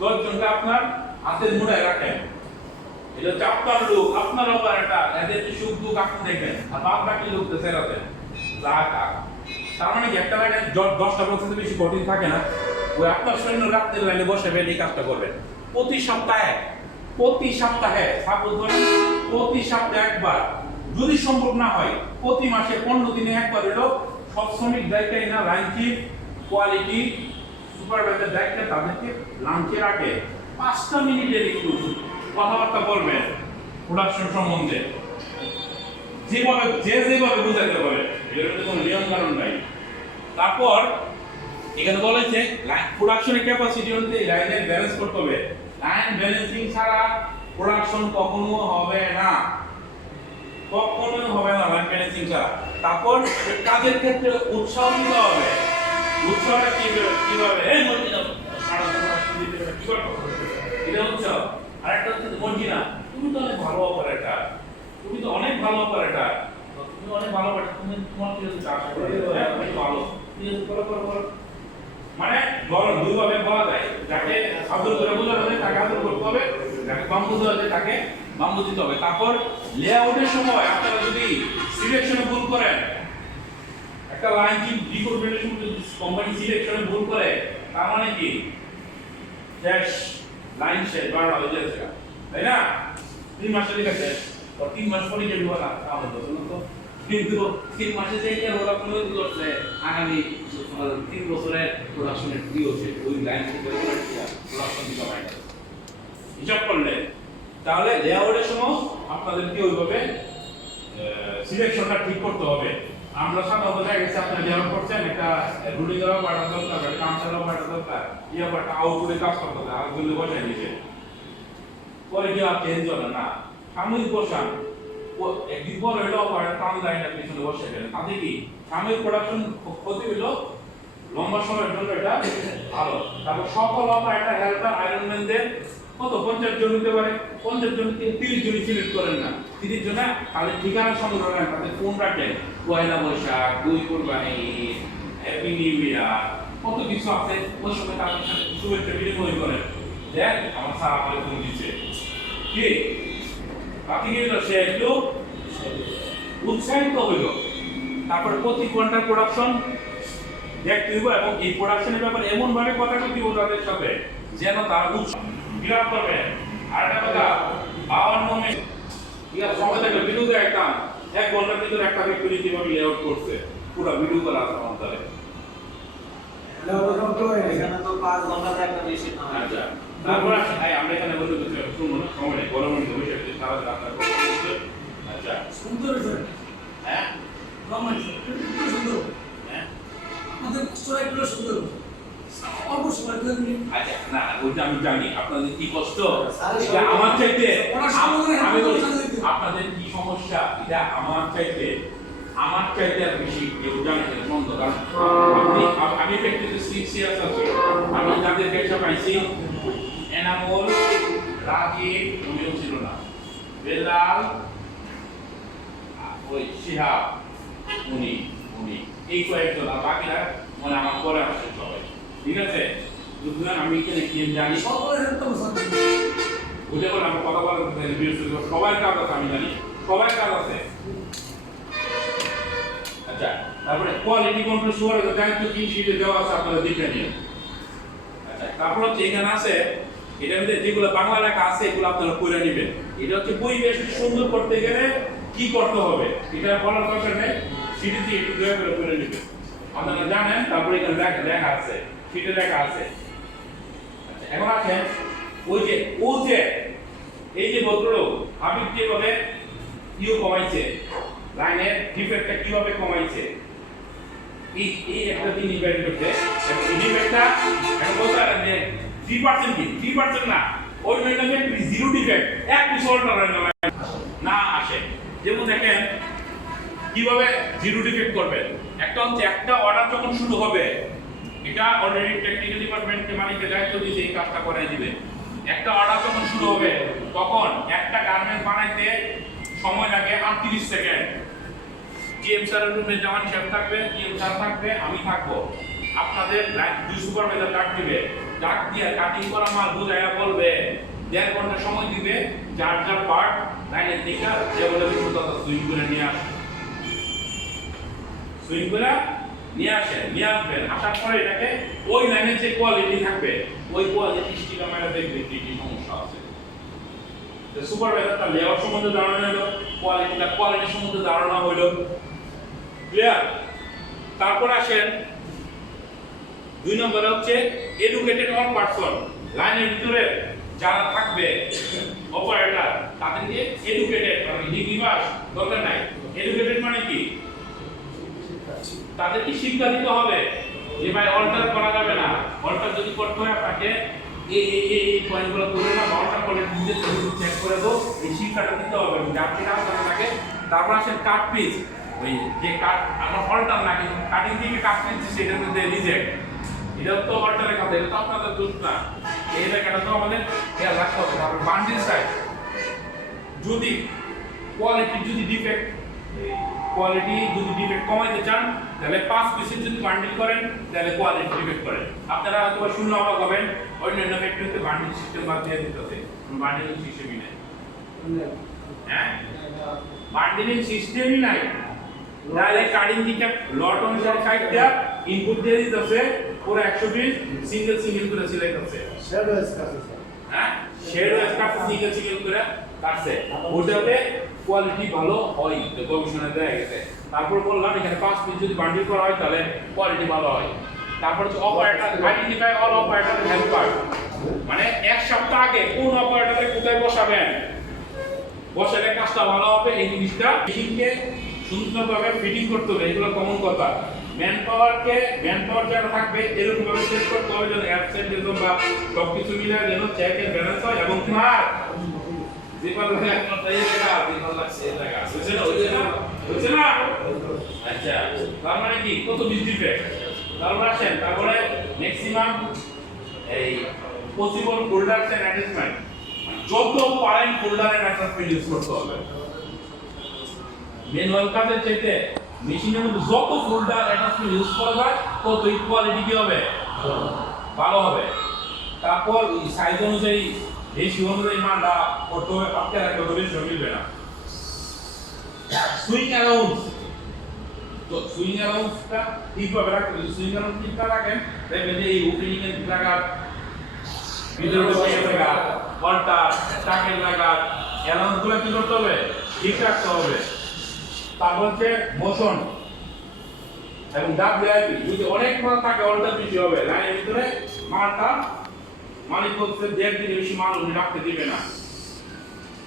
10 জনকে আপনার হাতের মুঠায় রাখেন, এটা হচ্ছে আপনার লোক, আপনার অপারেটর, এদের যে সুখ দুঃখ আপনি দেখবেন, আর বাদ বাকি লোক দেশে রাখেন। তার মানে একটা লাইনে 10টা প্রসেস বেশি কঠিন থাকে না, ওই আপনার সৈন্য রাত্রের লাইনে বসে এই কাজটা করবেন। প্রতি সপ্তাহে প্রতি সপ্তাহে সাপোজ ধরেন প্রতি সপ্তাহে একবার, যদি সম্ভব না হয় প্রতি মাসে 15 দিনে একবার হলো সব শ্রমিক দায়িত্ব না লাইন চিফ কোয়ালিটি সুপারভাইজার দায়িত্ব তাদেরকে লাঞ্চের আগে 5টা মিনিটের একটু কথাবার্তা বলবেন প্রোডাকশন সম্বন্ধে, যেভাবে বুঝাতে পারে, এর মধ্যে কোনো নিয়ম কানুন নাই। তারপর এখানে বলেছে প্রোডাকশনের ক্যাপাসিটি অনুযায়ী লাইনের ব্যালেন্স করতে হবে। লাইন ব্যালেন্সিং ছাড়া প্রোডাকশন কখনো হবে না, কখনোই হবে না লাইন ব্যালেন্সিং ছাড়া। তারপর কাজের ক্ষেত্রে উৎসাহ দিতে হবে। উৎসাহটা কিভাবে এই মর্জিনা এটা উৎসাহ। আরেকটা হচ্ছে মর্জিনা, তুমি তো অনেক ভালো অপারেটর, তুমি তো অনেক ভালো অপারেটর, তুমি অনেক ভালো অপারেটর, তুমি তোমার কি চাষ করে অনেক ভালো, তুমি করো। মানে বড় দুইভাবে বলা যায়, যাকে আদর করে বোঝানো যায় তাকে আদর করতে হবে, যাকে বাম বোঝানো যায় তাকে বাম দিতে হবে। তারপর লেআউটের সময় আপনারা যদি সিলেকশনে ভুল করেন, একটা লাইন চিপ রিক্রুটমেন্টের সময় যদি কোম্পানি সিলেকশনে ভুল করে, তার মানে কি শেষ, লাইন শেষ, 12টা হয়ে যাচ্ছে, তাই না? 3 মাসের লেখা শেষ, 3 মাস পরে যে বিবাহ আমাদের বলুন তো, কিন্তু 3 মাসে যে কি রোলা কোনো করছে আগামী 3 বছরের প্রোডাকশনের কি হচ্ছে ওই লাইন থেকে প্রোডাকশন দিতে হয় না হিসাব করলে, তাহলে লেআউটের সময় আপনাদেরকে ওইভাবে সিলেকশনটা ঠিক করতে হবে। আমরা সাধারণত দেখা গেছে আপনারা লেআউট করছেন, একটা রুলিং দেওয়া পাটা দরকার, একটা কাউন্টার পাটা দরকার, ইয়া পাটা আউটপুটে কাজ করতে হবে, আর গুলো বসাই দিয়েছে পরে কি আর চেঞ্জ হবে না, সাময়িক বসান একদিন পর হইলো টান লাইনের পিছনে বসে গেলেন, তাতে কি সাময়িক প্রোডাকশন ক্ষতি হইলো, লম্বা সময়ের জন্য এটা ভালো। তারপর সকল একটা হেল্পার আয়রনম্যানদের কত 50 জন হতে পারে, 50 জন 30 জন সিলেক্ট করেন না, 30 জন তাদের ঠিকানা সংগ্রহ করেন, তাদের ফোন রাখেন, পয়লা বৈশাখ, 2 কোরবানি, হ্যাপি নিউ ইয়ার, কত কিছু আছে, ওই সময় তাদের সাথে শুভেচ্ছা বিনিময় করেন, দেখ আমার স্যার আমাকে ফোন দিচ্ছে কি বাকি গেল, সে একটু উৎসাহিত হইল। তারপর প্রতি ঘন্টার প্রোডাকশন দেখতে দিব, এবং এই প্রোডাকশনের ব্যাপারে এমন ভাবে কথা বলতে হবে তাদের সাথে যেন তারা উৎসাহ বিরাট করবে। আর একটা কথা, পাওয়ার মোমেন্ট ইয়া সময় থেকে ভিডিও দেখতাম 1 ঘন্টার ভিতরে একটা ফ্যাক্টরি কিভাবে লেআউট করছে, পুরো ভিডিও করা আছে আমাদের। এখানে তো 5 ঘন্টাতে একটা বেশি না। আচ্ছা, তারপর আমরা এখানে বলতে শুনুন না, সময় নেই, গরমের মধ্যে বসে আছে সারা রাত আপনার করতে। আচ্ছা সুন্দর স্যার, হ্যাঁ রহমান সুন্দর, হ্যাঁ আমাদের স্ট্রাইকগুলো সুন্দর, অল্প সময় 2 মিনিট। আচ্ছা না ওইটা আমি জানি আপনাদের কি কষ্ট, এটা আমার চাইতে আমি বলি আপনাদের কি সমস্যা, এটা আমার চাইতে আর বেশি কেউ জানে না বন্ধ। কারণ আমি প্র্যাকটিসে 6 ইয়ার্স আছি, আমি যাদের ব্যবসা পাইছি এনামুল, রাকিব, তুমিও ছিল না, বেলাল, ওই শিহাব, উনি এই কয়েকজন, আর বাকিরা মানে আমার পরে আসছে সবাই, ঠিক আছে? বুঝলেন আমি এখানে কি জানি সকলের হেল্প করব স্যার, বুঝে বলে আমার কথা বলার সবাই কাজ আছে, আমি জানি সবাই কাজ আছে। আচ্ছা তারপরে কোয়ালিটি কন্ট্রোল সুপারভাইজার দায়িত্ব কি শীটে দেওয়া আছে, আপনারা দেখে নিন। আচ্ছা তারপর হচ্ছে এখানে আছে, এটার মধ্যে যেগুলো বাংলা লেখা আছে এগুলো আপনারা পড়ে নেবেন। এটা হচ্ছে পরিবেশকে সুন্দর করতে গেলে কি করতে হবে, এটা বলার দরকার নেই, শীটে দিয়ে একটু দয়া করে পড়ে নেবেন, আপনারা জানেন। তারপরে এখানে লেখা আছে, শীটে লেখা আছে। আচ্ছা এখন আসেন ও যে এই যে ভদ্রলোক হাবিব যেভাবে কমাইছে, লাইনের ডিফেক্টটা কিভাবে কমাইছে, এই একটা দিন ইভেন্ট করতে ডিফেক্টটা এখন বলতে পারেন যে 3% কি 3% না, ওই মেটাকে 0 ডিফেক্ট, এক পিস অল্টার না আসে। যেমন দেখেন কিভাবে 0 ডিফেক্ট করবেন, একটা হচ্ছে একটা অর্ডার যখন শুরু হবে, এটা অলরেডি টেকনিক্যাল ডিপার্টমেন্টকে মালিককে দায়িত্ব দিয়েছে এই কাজটা করাই দিবে। একটা অর্ডার যখন শুরু হবে তখন একটা গার্মেন্ট বানাইতে সময় লাগে 38 সেকেন্ড। জিএম স্যারের রুমে জামান সাহেব থাকবে, জিএম স্যার থাকবে, আমি থাকবো, আপনাদের দুই সুপারভাইজার ডাক দিবে, ডাক দিয়ে কাটিং করা মাল বুঝাইয়া বলবে, 1.5 ঘন্টা সময় দিবে, যার পার্ট লাইনের দিকে যে বলে তত সুইং করে নিয়ে আসবে, সুইং করে নিয়ে আসবেন, আসার পরে এটাকে ওই লাইনের যে কোয়ালিটি থাকবে ওই কোয়ালিটি স্টিকার মেরে দেখবে কি সমস্যা আছে, সুপারভাইজার তার লেআউট সম্বন্ধে ধারণা হলো, কোয়ালিটি সম্বন্ধে ধারণা হলো। ক্লিয়ার? তারপর আসেন 2 নম্বরে হচ্ছে এডুকেটেড অল পারসন। লাইনের ভিতরে যারা থাকবে অপারেটর তাদেরকে এডুকেটেড মানে ডিগ্রি পাস দরকার নাই। এডুকেটেড মানে কি? তাদেরকে শিক্ষা দিতে হবে যে ভাই অল্টার করা যাবে না, অল্টার যদি করতে হয় আপনাকে এই পয়েন্টগুলো করে না, অল্টার করে নিজে চেক করে দাও, এই শিক্ষাটা দিতে হবে। আপনি কাজ করেন তাকে। তারপর আসেন কাট পিস, ওই যে কাট আমার অল্টার না কিন্তু কাটিং থেকে কাট পিস সেটার মধ্যে রিজেক্ট, এটা তো অল্টারের কথা, এটা তো আপনাদের দোষ না। এই জায়গাটা তো আমাদের খেয়াল রাখতে হবে। তারপর বান্ডিল সাইজ, যদি কোয়ালিটি যদি ডিফেক্ট কমাইতে চান তাহলে 5 পিসের যদি বান্ডিল করেন তাহলে কোয়ালিটি ডিফেক্ট করে। আপনারা হয়তো শূন্য অবাক হবেন, অন্যান্য ফ্যাক্টরিতে বান্ডিল সিস্টেম বাদ দিয়ে দিতেছে, বান্ডিলিং সিস্টেমই নাই। হ্যাঁ, বান্ডিলিং সিস্টেমই নাই। ডাইরেক্ট কাটিং দিকে লট অনুসারে কাট দেয়া ইনপুট দিয়ে দিতেছে, পুরো 120 সিঙ্গেল করে সিলেক্ট হচ্ছে। হ্যাঁ, শেড ওয়েস কাটছে সিঙ্গেল করে কাটছে, ওটাতে কোয়ালিটি ভালো হয়, গবেষণায় দেখা গেছে। তারপর বললাম এখানে 5 পিস যদি বান্ডিল করা হয় তাহলে কোয়ালিটি ভালো হয়। তারপর হচ্ছে operator, identify all operator helper, মানে এক সপ্তাহ আগে কোন অপারেটরে কোথায় বসাবেন, বসালে কাজটা ভালো হবে। এই জিনিসটা মেশিনকে সুন্দরভাবে ফিটিং করতে হবে, এগুলো কমন কথা। ম্যান পাওয়ার যারা থাকবে এরকম ভাবে সেট করতে হবে যেন অ্যাবসেন্ট এরকম বা সবকিছু মিলে যেন চেক এন্ড ব্যালেন্স হয়। এবং তোমার যেভাবে একটা এই জায়গা যেভাবে লাগছে এই জায়গা বুঝছেন না? আচ্ছা, তার মানে কি কত বিশ ডিফেক্ট। তারপর আসেন, তারপরে ম্যাক্সিমাম এই পসিবল ফোল্ডারস এন্ড অ্যাটাচমেন্ট, যত পারেন ফোল্ডারের অ্যাটাচমেন্ট ইউজ করতে হবে। ম্যানুয়াল কাজের চাইতে মেশিনের মধ্যে যত ফোল্ডার অ্যাটাচমেন্ট ইউজ করা যায় ততই কোয়ালিটি কি হবে, ভালো হবে। তারপর সাইজ অনুযায়ী রেশিও অনুযায়ী মানটা কত আপনারা কত রেশিও মিলবে না। সুইং অ্যারাউন্ড, তো সুইং অ্যারাউন্ডটা ঠিকভাবে রাখতে হবে। সুইং অ্যারাউন্ড ঠিক রাখেন দেখবেন যে এই ওপেনিং এর জায়গা ভিতরে জায়গা ঘন্টা টাকের লাগা অ্যারাউন্ডগুলো কি করতে হবে, ঠিক রাখতে হবে। তারপর হচ্ছে মোশন এবং ডাব্লিউআইপি, যদি অনেক মাল থাকে অল্টার বেশি হবে। লাইনের ভিতরে মালটা মালিক বলছে 1.5 দিন বেশি মাল উনি রাখতে দিবে না,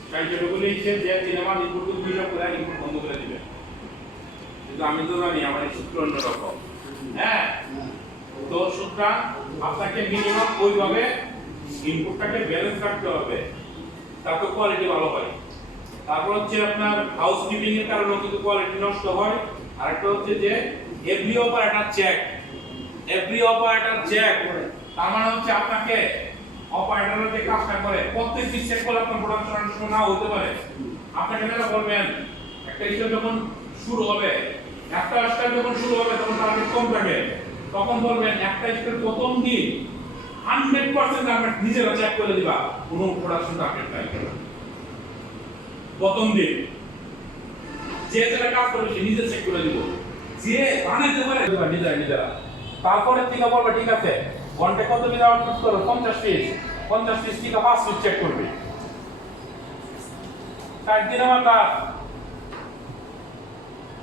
তাই যেটা বলেছে 1.5 দিনে মাল ইনপুট করে দিলে পুরো ইনপুট বন্ধ করে দিবে। কিন্তু আমি তো জানি আমার এই সূত্র অন্যরকম। হ্যাঁ, তো সুতরাং আপনাকে মিনিমাম ওইভাবে ইনপুটটাকে ব্যালেন্স রাখতে হবে, তাতে কোয়ালিটি ভালো হয়। তারপর হচ্ছে আপনার হাউসকিপিং এর কারণে কিন্তু কোয়ালিটি নষ্ট হয়। আরেকটা হচ্ছে যে এভরি অপারেটর চেক, তার মানে হচ্ছে আপনাকে অপারেটরের যে কাজটা করে প্রত্যেকটি চেক করলে আপনার প্রোডাকশন অনেক সময় নাও হতে পারে। আপনাকে যেটা বলবেন একটা স্টেপ যখন শুরু হবে, তখন টার্গেট কম থাকে, তখন বলবেন একটা স্টেপ প্রথম দিন 100% টার্গেট নিজেরা চেক করে দিবা, কোনো প্রোডাকশন টার্গেট নাই। প্রথম দিন যে যেটা কাজ করবে সে নিজে চেক করে দিব, যে বানাইতে পারে নিজেরা। তারপরে থেকে বলবে ঠিক আছে ঘন্টায় কত পিস আউটপুট করো, 50 পিস থেকে 5 পিস চেক করবে। 4 দিন আমার কাজ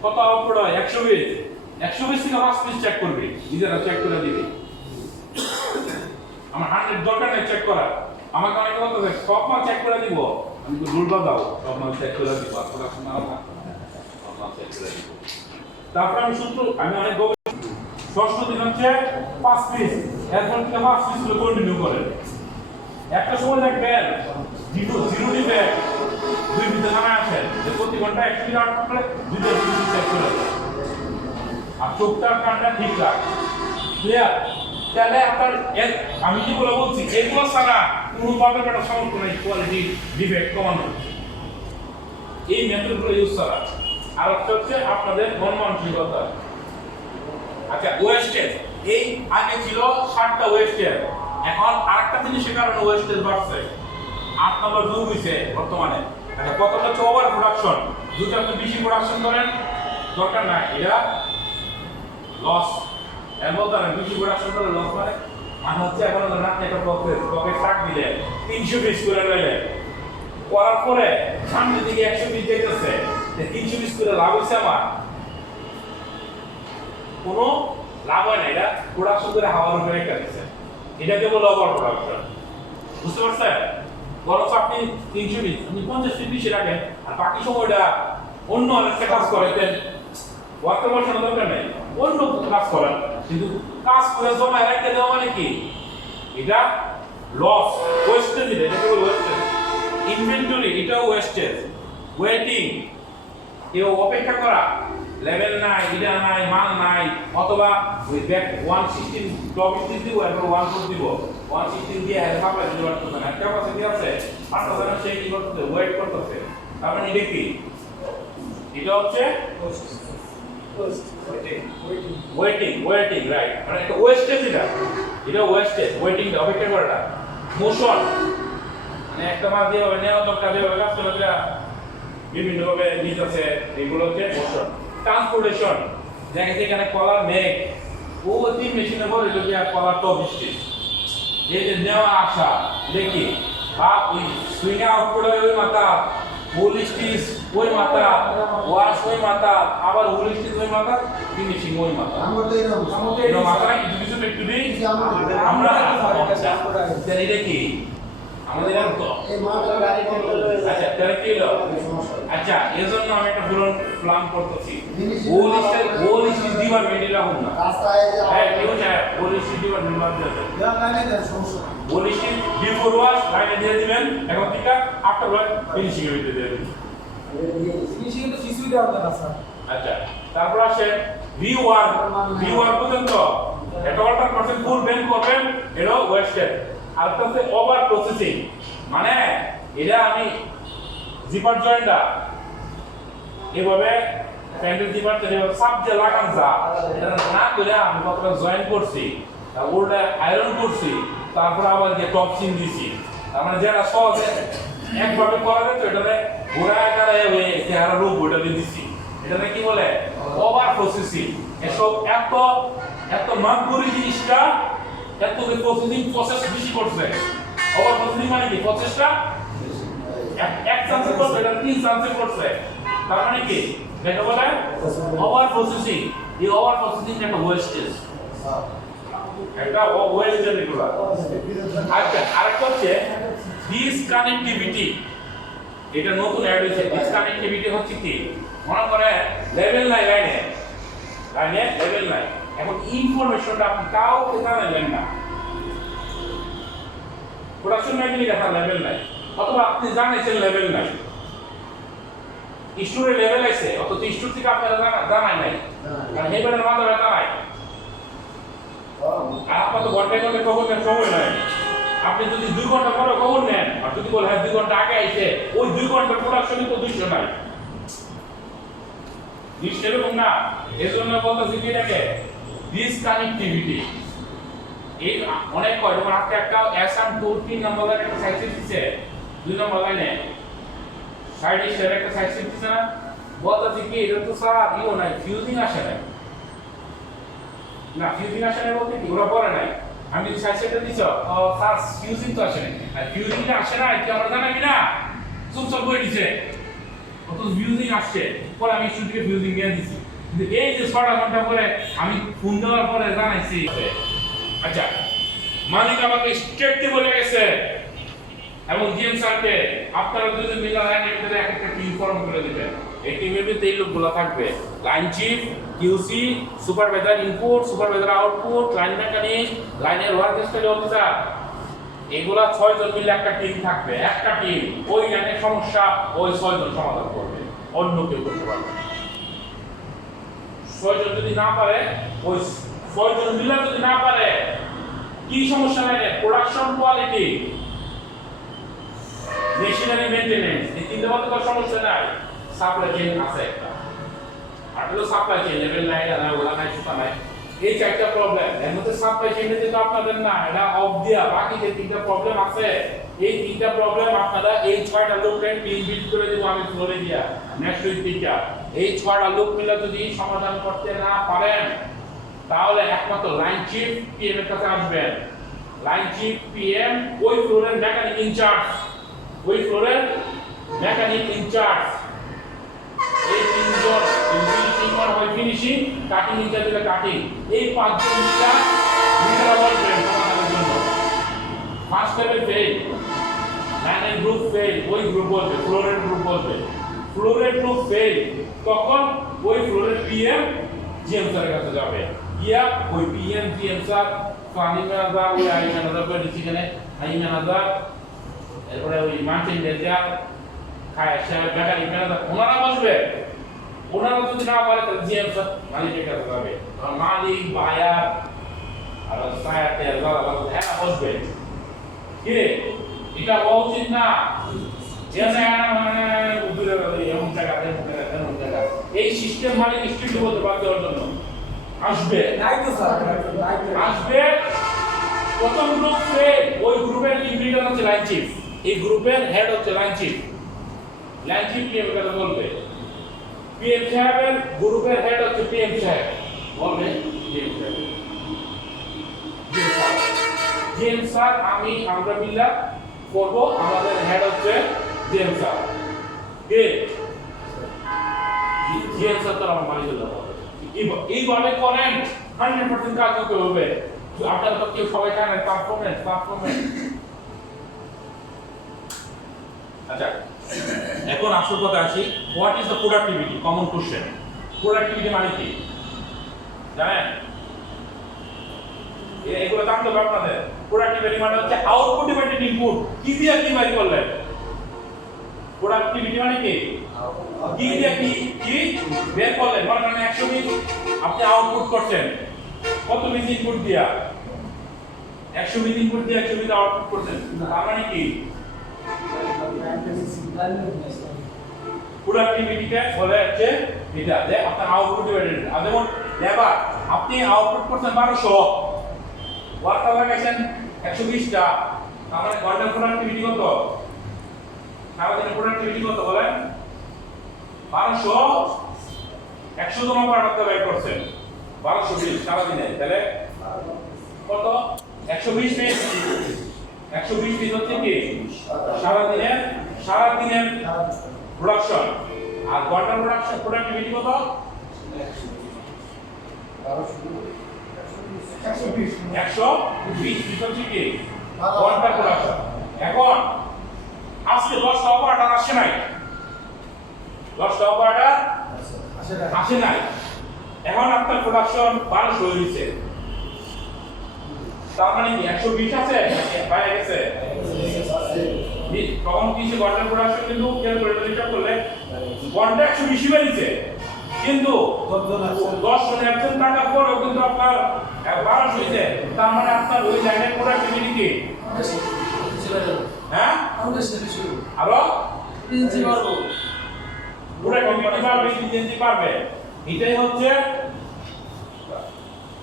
কত আউটপুট হয়, 120 থেকে 5 পিস চেক করবে, নিজেরা চেক করে দিবে। আমার 100 দরকার নেই চেক করা, আমাকে অনেকে বলতে সব মাল চেক করে দিব, আমি তো ভুল বাদাও সব মাল চেক করে দিব, প্রোডাকশন না হবে সব মাল চেক করে দিব। তারপর আমি অনেক ষষ্ঠ দিন হচ্ছে 5 পিস, এরপর থেকে 5 পিস করে কন্টিনিউ করেন। একটা সময় দেখবেন জিরো ডিফেক্ট 2 মিনিটে নামে আসেন, যে প্রতি ঘন্টা 1 মিনিট আউটপুট করে 2 পিস চেক করে দেন। আর চোখটার কানটা ঠিক রাখ, ক্লিয়ার? তাহলে আপনার আমি যেগুলো বলছি এগুলো ছাড়া কোনোভাবে একটা সাউন্ড নেই কোয়ালিটি ডিফেক্ট কমানো, এই মেথডগুলো ইউজ ছাড়া। আর একটা হচ্ছে আপনাদের মন মানসিকতা। আচ্ছা, ওয়েস্টেজ, এই আগে ছিল 60টা ওয়েস্টেজ, এখন আরেকটা জিনিসের কারণে ওয়েস্টেজ বাড়ছে, 8 নম্বর যোগ হয়েছে বর্তমানে। আচ্ছা, প্রথমটা হচ্ছে ওভার প্রোডাকশন, যদি আপনি বেশি প্রোডাকশন করেন দরকার নাই, এটা লস। এর বলতে বেশি প্রোডাকশন করে লস মানে, হচ্ছে এখন রাত্রে একটা পকেট শাক দিলে 300 পিস করে রইলে করার পরে সামনের দিকে 120 যাইতেছে 320 করে লাভ হইছে আমার কোনো লাভ হয় না এটা প্রোডাকশন করে হাওয়ার উপরে একটা দিচ্ছে এটাকে বলে ওভার প্রোডাকশন বুঝতে পারছেন বরঞ্চ আপনি 320 আপনি 50 ফিট বেশি রাখেন আর বাকি সময়টা অন্য আরেকটা কাজ করেন ওয়ার্কার বসানোর দরকার নেই অন্য কাজ করেন কিন্তু কাজ করে জমা রাখতে দেওয়া মানে কি এটা লস ওয়েস্টেজ এটাকে বলে ওয়েস্টেজ ইনভেন্টরি এটাও ওয়েস্টেজ ওয়েটিং কেউ অপেক্ষা করা লেভেল নাই এটা নাই মাল নাই অথবা ওই ব্যাক 116 টপ স্টিচ দিব এরপর 14 দিব 116 দিয়ে এর ভাবে দিতে পারতেছে না ক্যাপাসিটি আছে 8000 সেই কি করতেছে ওয়েট করতেছে তার মানে এটা কি এটা হচ্ছে ওয়েটিং রাইট মানে এটা ওয়েস্টেজ এটা ওয়েস্টেজ ওয়েটিংটা অপেক্ষা করাটা মোশন মানে একটা মাল দিয়ে হবে নেওয়া দরকার দিয়ে কাজ করে বিভিন্ন ভাবে নিতেছে এগুলো হচ্ছে মোশন ট্রান্সপোর্টেশন দেখেন এখানে কলার মেঘ ও 3 মেশিনে ভরে যদি কলার টপ স্টিচ এই যে নেওয়া আসা দেখি বা ওই সুইং আউট করে ওই মাথা ফুল স্টিচ ওই মাথা ওয়াশ ওই মাথা আবার ফুল স্টিচ ওই মাথা ফিনিশিং ওই মাথা এটা মাথা কিছু কিছু একটু নেই আমরা স্যার এটা কি আমাদের আর তো এই মাত্র গাড়ি কন্ট্রোল হয়ে যায় আচ্ছা তাহলে কি হলো আচ্ছা এজন্য আমি একটা পুরো প্ল্যান করতেছি হোল স্টিচ দিবার মেডিলা হল না রাস্তায় যে হ্যাঁ কেউ যায় হোল স্টিচ দিবার নির্মাণ দিতে লাইনে দেন সমস্যা হোল স্টিচ বিফোর ওয়াশ লাইনে দিয়ে দিবেন এখন থেকে আফটার ওয়াশ ফিনিশিং এ দিতে দেবেন ফিনিশিং তো কিছুই দেওয়া যায় না স্যার আচ্ছা তারপর আসে V1 পর্যন্ত এটা অল্টার পারসেন্ট ফুল বেন করবেন এটা ওয়েস্টেড আর তাতে ওভার প্রসেসিং মানে এটা আমি জিপার জয়েন্টটা এভাবে প্যান্ডেল জিপার যেভাবে সাব যে লাগান যা এটা না করে আমি কতটা জয়েন করছি তারপরে আয়রন করছি তারপর আবার যে টপ সিন দিছি তার মানে যেটা সহজে একভাবে করা যায় তো এটাতে ঘোরা আকারে হয়ে চেহারা রূপ ওটা দিয়ে দিছি এটাতে কি বলে ওভার প্রসেসিং এসব এত মানগুরি জিনিসটা এত যে প্রসেস বেশি করছে ওভার প্রসেসিং মানে কি প্রসেসটা এক চান্সে করছে এটা 3 চান্সে করছে তার মানে কি এটা বলে ওভার প্রসেসিং এই ওভার প্রসেসিং একটা ওয়েস্টেজ একটা ওয়েস্টেজ এগুলো আচ্ছা আরেকটা হচ্ছে ডিসকানেক্টিভিটি এটা নতুন অ্যাড হয়েছে ডিসকানেক্টিভিটি হচ্ছে কি মনে করে লেভেল নাই লাইনে লেভেল নাই এখন ইনফরমেশনটা আপনি কাউকে জানাবেন না প্রোডাকশন ম্যানেজার দেখা লেভেল নাই অথবা আপনি জানেন লেভেল নাই স্টোরে লেভেল আছে অথচ স্টোর থেকে আপনারা জানাই নাই কারণ হেবেলের মাধ্যমে জানাই আর আপনার তো ঘন্টায় ঘন্টায় খবর নেন সময় নাই আপনি যদি 2 ঘন্টা পরে খবর নেন আর যদি বলেন হ্যাঁ 2 ঘন্টা আগে আইছে ওই 2 ঘন্টার প্রোডাকশনই তো 200 নাই এরকম না এজন্য বলতেছি কি এটাকে ডিসকানেক্টিভিটি এই অনেক কয় যেমন আজকে একটা এসএম 3 নম্বর লাইনে একটা সাইড দিচ্ছে 2 নম্বর লাইনে সাইড এর একটা সাইড দিচ্ছে না বলতেছি কি এটা তো স্যার ইও নাই ফিউজিং আসে না ফিউজিং আসে না বলতে কি ওরা পড়ে নাই আমি সাইড সেটটা দিছ স্যার ফিউজিং তো আসে না আর ফিউজিংটা আসে না কি আমরা জানাবি না চুপচাপ বই দিছে কত ফিউজিং আসছে পরে আমি স্টুডিও ফিউজিং দিয়ে দিছি কিন্তু এই যে 6 ঘন্টা পরে আমি ফোন দেওয়ার পরে জানাইছি আচ্ছা মালিক আমাকে স্ট্রেটলি বলে গেছে এবং জিএম স্যারকে আপনারা দুজন মিলে লাইনের ভিতরে একটা টিম ফর্ম করে দিবেন এই টিমের ভিতরে এই লোকগুলো থাকবে line chief QC supervisor input supervisor output line mechanic লাইনের ওয়ার্ক স্টাডি অফিসার এগুলা 6 জন মিলে একটা টিম থাকবে একটা টিম ওই লাইনের সমস্যা ওই 6 জন সমাধান করবে অন্য কেউ করতে পারবে 6 জন যদি না পারে ওই 6 জন মিলে যদি না পারে কি সমস্যা লাইনে প্রোডাকশন কোয়ালিটি মেশিনারি মেইনটেনেন্স এই তিনটা মধ্যে কোনো সমস্যা নাই সাপ্লাই চেইন আছে একটা আর হলো সাপ্লাই চেইন লেভেল নাই আর ওলা নাই সুতা নাই এই চারটা প্রবলেম এর মধ্যে সাপ্লাই চেইনে যেটা আপনাদের না এটা অফ দিয়া বাকি যে তিনটা প্রবলেম আছে এই তিনটা প্রবলেম আপনারা এই 6টা লোকের টিম বিল্ড করে দেব আমি ফ্লোরে দিয়া নেক্সট উইক থেকে এই 6টা লোক মিলে যদি সমাধান করতে না পারেন তাহলে একমাত্র লাইন চিফ পিএম এর কাছে আসবেন লাইন চিফ পিএম ওই ফ্লোরের মেকানিক ইনচার্জ ওই ফ্লোরের মেকানিক ইনচার্জ, এই তিনজন ফিনিশিং হয় ফিনিশিং, কাটিং ইনচার্জ হলে কাটিং, এই পাঁচজন মিটার বলবেন সমাধানের জন্য। ফার্স্ট লেভেল ফেল, লাইনের গ্রুপ ফেল, ওই গ্রুপ বলবে, ফ্লোরের গ্রুপ বলবে। ফ্লোরের গ্রুপ ফেল, তখন ওই ফ্লোরের পিএম জিএম স্যারের কাছে যাবে, গিয়া ওই পিএম জিএম স্যার পানি ম্যানেজার, ওই আই ম্যানেজার করে দিচ্ছি এখানে, আই ম্যানেজার, এরপরে ওই মার্টিন ডেজার, খায় সাহেব, মেকানিক ম্যানেজার, ওনারা বসবে। ওনারা যদি না পারে তাহলে জিএম স্যার মালিকের কাছে যাবে, মালিক বায়ার আর সায়াতে হ্যাঁ বসবে। কি রে, এটা হওয়া উচিত না। এই সিস্টেম মালিক স্ট্রিক্ট বলতে বাধ্য হওয়ার জন্য আসবে, আসবে। প্রথম গ্রুপ ওই গ্রুপের টিম লিডার হচ্ছে লাইন চিফ, এই গ্রুপের হেড হচ্ছে line chief. Line chief PM কাছে বলবে, পিএম সাহেবের গ্রুপের হেড হচ্ছে পিএম সাহেব, বলবে পিএম সাহেব, জিএম স্যার আমরা মিল্লা করব, আমাদের হেড হচ্ছে জিএম স্যার। কে জিএম স্যার তো আমার মালিক হলো। এইভাবে করেন 100% কাজ করতে হবে। আপনারা তো কেউ সবাই জানেন পারফরম্যান্স। আচ্ছা, এখন আসল কথা আসি, what is the productivity? Common question. Productivity মানে কি জানেন? এগুলো জানতে হবে আপনাদের। প্রোডাক্টিভিটি মানে হচ্ছে আউটপুট ডিপেন্ডেন্ট ইনপুট। কি দিয়ে কি বাই করলেন? প্রোডাক্টিভিটি মানে কি? কি দিয়ে কি বের করলেন? মানে 100 বিট আপনি আউটপুট করছেন, কত বিট ইনপুট দিয়া? 100 বিট ইনপুট দিয়ে 100 বিট আউটপুট করছেন, তার মানে কি? প্রোডাক্টিভিটিটা বলে হচ্ছে এটা যে আপনার আউটপুট ডিপেন্ডেন্ট। আর যেমন লেবার, আপনি আউটপুট করছেন 1200, ওয়ার্কার লাগাইছেন 120টা, তার মানে ঘন্টার প্রোডাক্টিভিটি কত? সারাদিনের প্রোডাক্টিভিটি কত বলেন? 1200, 100 জন অপারেটর ব্যয় করছেন, 1220 সারাদিনে, তাহলে কত? 120 মিনিট। 120 মিনিট হচ্ছে কি সারাদিনের প্রোডাকশন। আর ঘন্টার প্রোডাক্টিভিটি কত? 120 হচ্ছে কি ঘন্টা প্রোডাকশন। এখন আজকে 10টা অপারেটর আসে নাই, 10টা অপারেটর আসে নাই, এখন আপনার প্রোডাকশন 1200 হয়ে গেছে, তার মানে কি 120 আছে বাইরে গেছে? তখন কিছু ঘন্টার প্রোডাকশন কিন্তু ক্যালকুলেটর হিসাব করলে ঘন্টা 120 বেরিয়েছে, কিন্তু 10 জন একজন টাকা পরেও কিন্তু আপনার 1200 হয়েছে, তার মানে আপনার ওই লাইনের প্রোডাক্টিভিটি কি? হ্যাঁ, আরো প্রোডাক্টিভিটি বাড়বে, এফিসিয়েন্সি বাড়বে। এটাই হচ্ছে।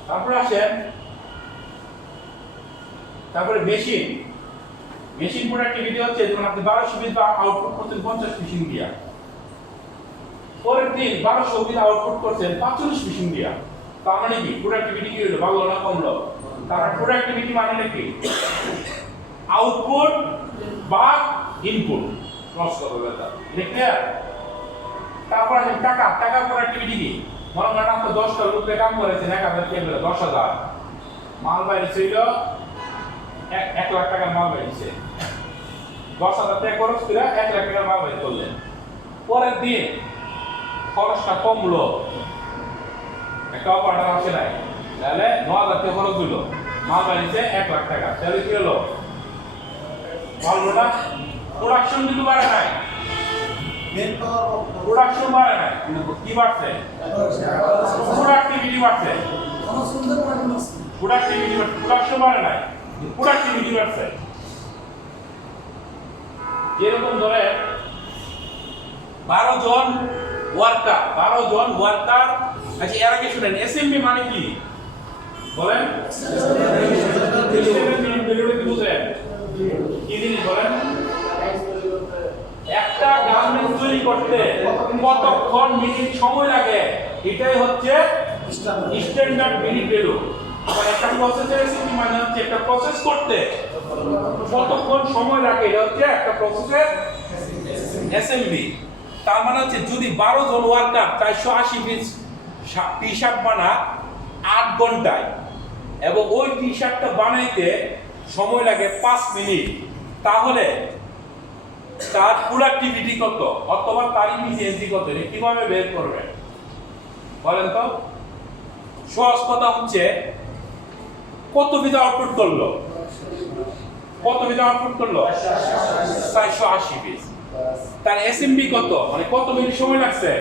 তারপরে আসেন, তারপরে মেশিন প্রোডাক্টিভিটি হচ্ছে যেমন আপনি 1200 বিট আউটপুট করছেন 50 মেশিন দিয়া, পরের দিন 1200 বিট আউটপুট করছেন 45 মেশিন দিয়া, তার মানে কি প্রোডাক্টিভিটি কি হলো? বাড়লো না কমলো? তার প্রোডাক্টিভিটি মানে কি? আউটপুট বা ইনপুট ক্রস করবে এটা, ক্লিয়ার? তারপর আসেন টাকা প্রোডাক্টিভিটি কি? মনে করেন আপনি 10টা লোকে কাম করেছেন 1000 কে বলে 10,000, মাল বাইরে ছিল 1 লাখ টাকার মাল বাইরেছে, 10,000 টাকা খরচ করে 1 লাখ টাকার মাল বাইর করলেন, পরের দিন খরচটা কমলো, একটা অপারেটর আসে নাই, তাহলে 9,000 টাকা খরচ হইল, মাল বাইরেছে 1 লাখ টাকা, তাহলে কি হলো? ভালো না? প্রোডাকশন কিন্তু বাড়ে নাই, প্রোডাকশন বাড়ে নাই, কি বাড়ছে? প্রোডাক্টিভিটি বাড়ছে, প্রোডাকশন বাড়ে নাই, প্রোডাক্টিভিটি বাড়ছে। যেরকম ধরে 12 জন ওয়ার্কার, আচ্ছা এর আগে শুনেন এসএমবি মানে কি বলেন? কি জিনিস বলেন? একটা গার্মেন্টস তৈরি করতে কতক্ষণ মিনিট সময় লাগে, এটাই হচ্ছে স্ট্যান্ডার্ড মিনিট ভ্যালু। আবার একটা প্রসেসের এসএমবি মানে হচ্ছে একটা প্রসেস করতে কতক্ষণ সময় লাগে, এটা হচ্ছে একটা প্রসেসের এসএমবি তার মানে হচ্ছে যদি 12 জন ওয়ার্কার 480 পিস টি শার্ট বানা 8 ঘন্টায় এবং ওই টি শার্টটা বানাইতে সময় লাগে 5 মিনিট, তাহলে তার প্রোডাক্টিভিটি কত অথবা তার ইফিসিয়েন্সি কত, এটা কিভাবে বের করবেন বলেন তো? সহজ কথা হচ্ছে কত বিধা আউটপুট করলো, কত বিধা আউটপুট করলো 480 পিস। তার এসএমবি কত, মানে কত মিনিট সময় লাগছে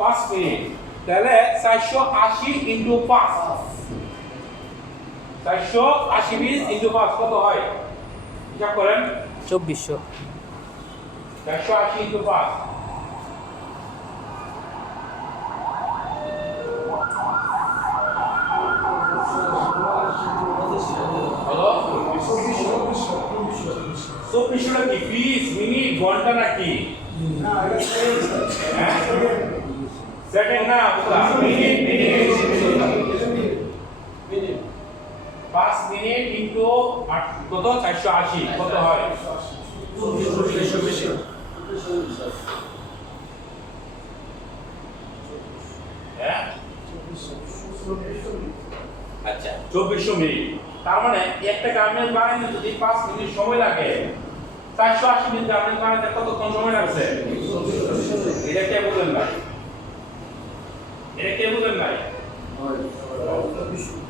5 মিনিট। তাহলে 480 ইনটু 5, 480 পিস ইনটু 5 কত হয় হিসাব করেন? 2400। 480 ইনটু 5 হলো 2400 কি পিস, মিনিট, ঘন্টা নাকি? হ্যাঁ সেকেন্ড না, মিনিট, মিনিট 5 মিনিট ইনটু কত 480 কত হয়? হ্যাঁ আচ্ছা 2400 মিনিট। তার মানে একটা গার্মেন্ট বানাইতে যদি 5 মিনিট সময় লাগে, 480 মিনিট গার্মেন্ট বানাইতে কতক্ষণ সময় লাগছে? এটা কে বুঝেন ভাই? এটা কে বুঝেন ভাই?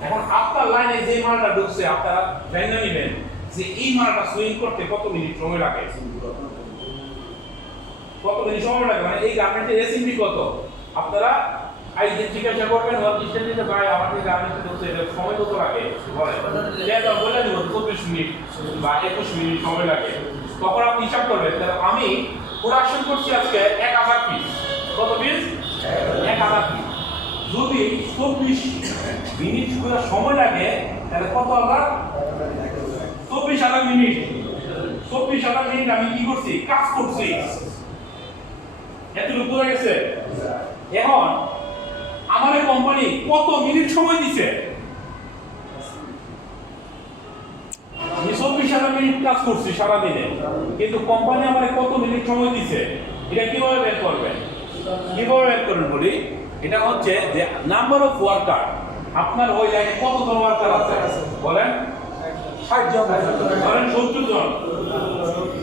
এখন আপনার লাইনে যে মালটা ঢুকছে আপনারা জানেন নেবেন যে এই মালটা সুইং করতে কত মিনিট সময় লাগে, কত মিনিট সময় লাগে, মানে এই গার্মেন্টের এসএমবি কত আপনারা আইডি জিজ্ঞাসা করবেন ওয়ার্ক স্ট্যান্ডার্ডে ভাই আমাদের গার্মেন্টে ঢুকছে এটা সময় কত লাগে বলেন, যেটা বলে দিব 24 মিনিট বা 21 মিনিট সময় লাগে, তখন আপনি হিসাব করবেন তাহলে আমি প্রোডাকশন করছি আজকে 1000 পিস, কত পিস? 1000 পিস। যদি 24 মিনিট পুরো সময় লাগে তাহলে কত হবে? 24,000 মিনিট। 24,000 মিনিট আমি কি করছি? কাজ করছি। এতটুকু বোঝা গেছে? এখন আমাদের কোম্পানি কত মিনিট সময় দিছে? আমি 24,000 মিনিট কাজ করছি সারা দিনে, কিন্তু কোম্পানি আমাকে কত মিনিট সময় দিছে এটা কিভাবে বের করবেন? কিভাবে বের করবেন বলি, এটা হচ্ছে যে নাম্বার অফ ওয়ার্কার, আপনার ওই লাইনে কতজন ওয়ার্কার আছে বলেন? 60 জন, ধরেন 70 জন,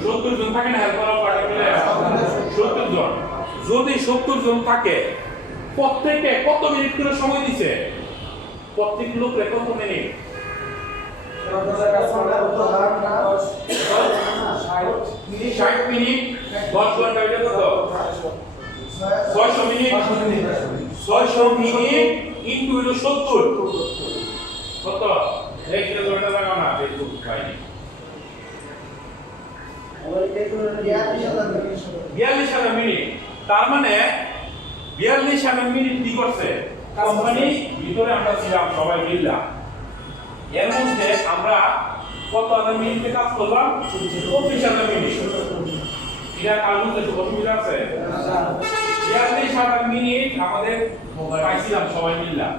70 জন থাকে না হেল্পার অফ পার্টি মিলে 70 জন। যদি 70 জন থাকে প্রত্যেকে কত মিনিট করে সময় দিছে? প্রত্যেক লোকের কত মিনিট? 60 মিনিট 10 ঘন্টা, এটা কত? 600 মিনিট। 600 মিনিট ইনটু 70 কত? এই কিলো ধরে লাগাও না ফেসবুক পাইনি। 42,000 মিনিট। তার মানে 42,000 মিনিট কি করছে কোম্পানি ভিতরে? আমরা ছিলাম সবাই মিললাম, এর মধ্যে আমরা কত হাজার মিনিটে কাজ করলাম? 24,000 মিনিট। এটা কার মধ্যে অসুবিধা আছে? 42,000 মিনিট আমাদের পাইছিলাম সবাই মিললাম,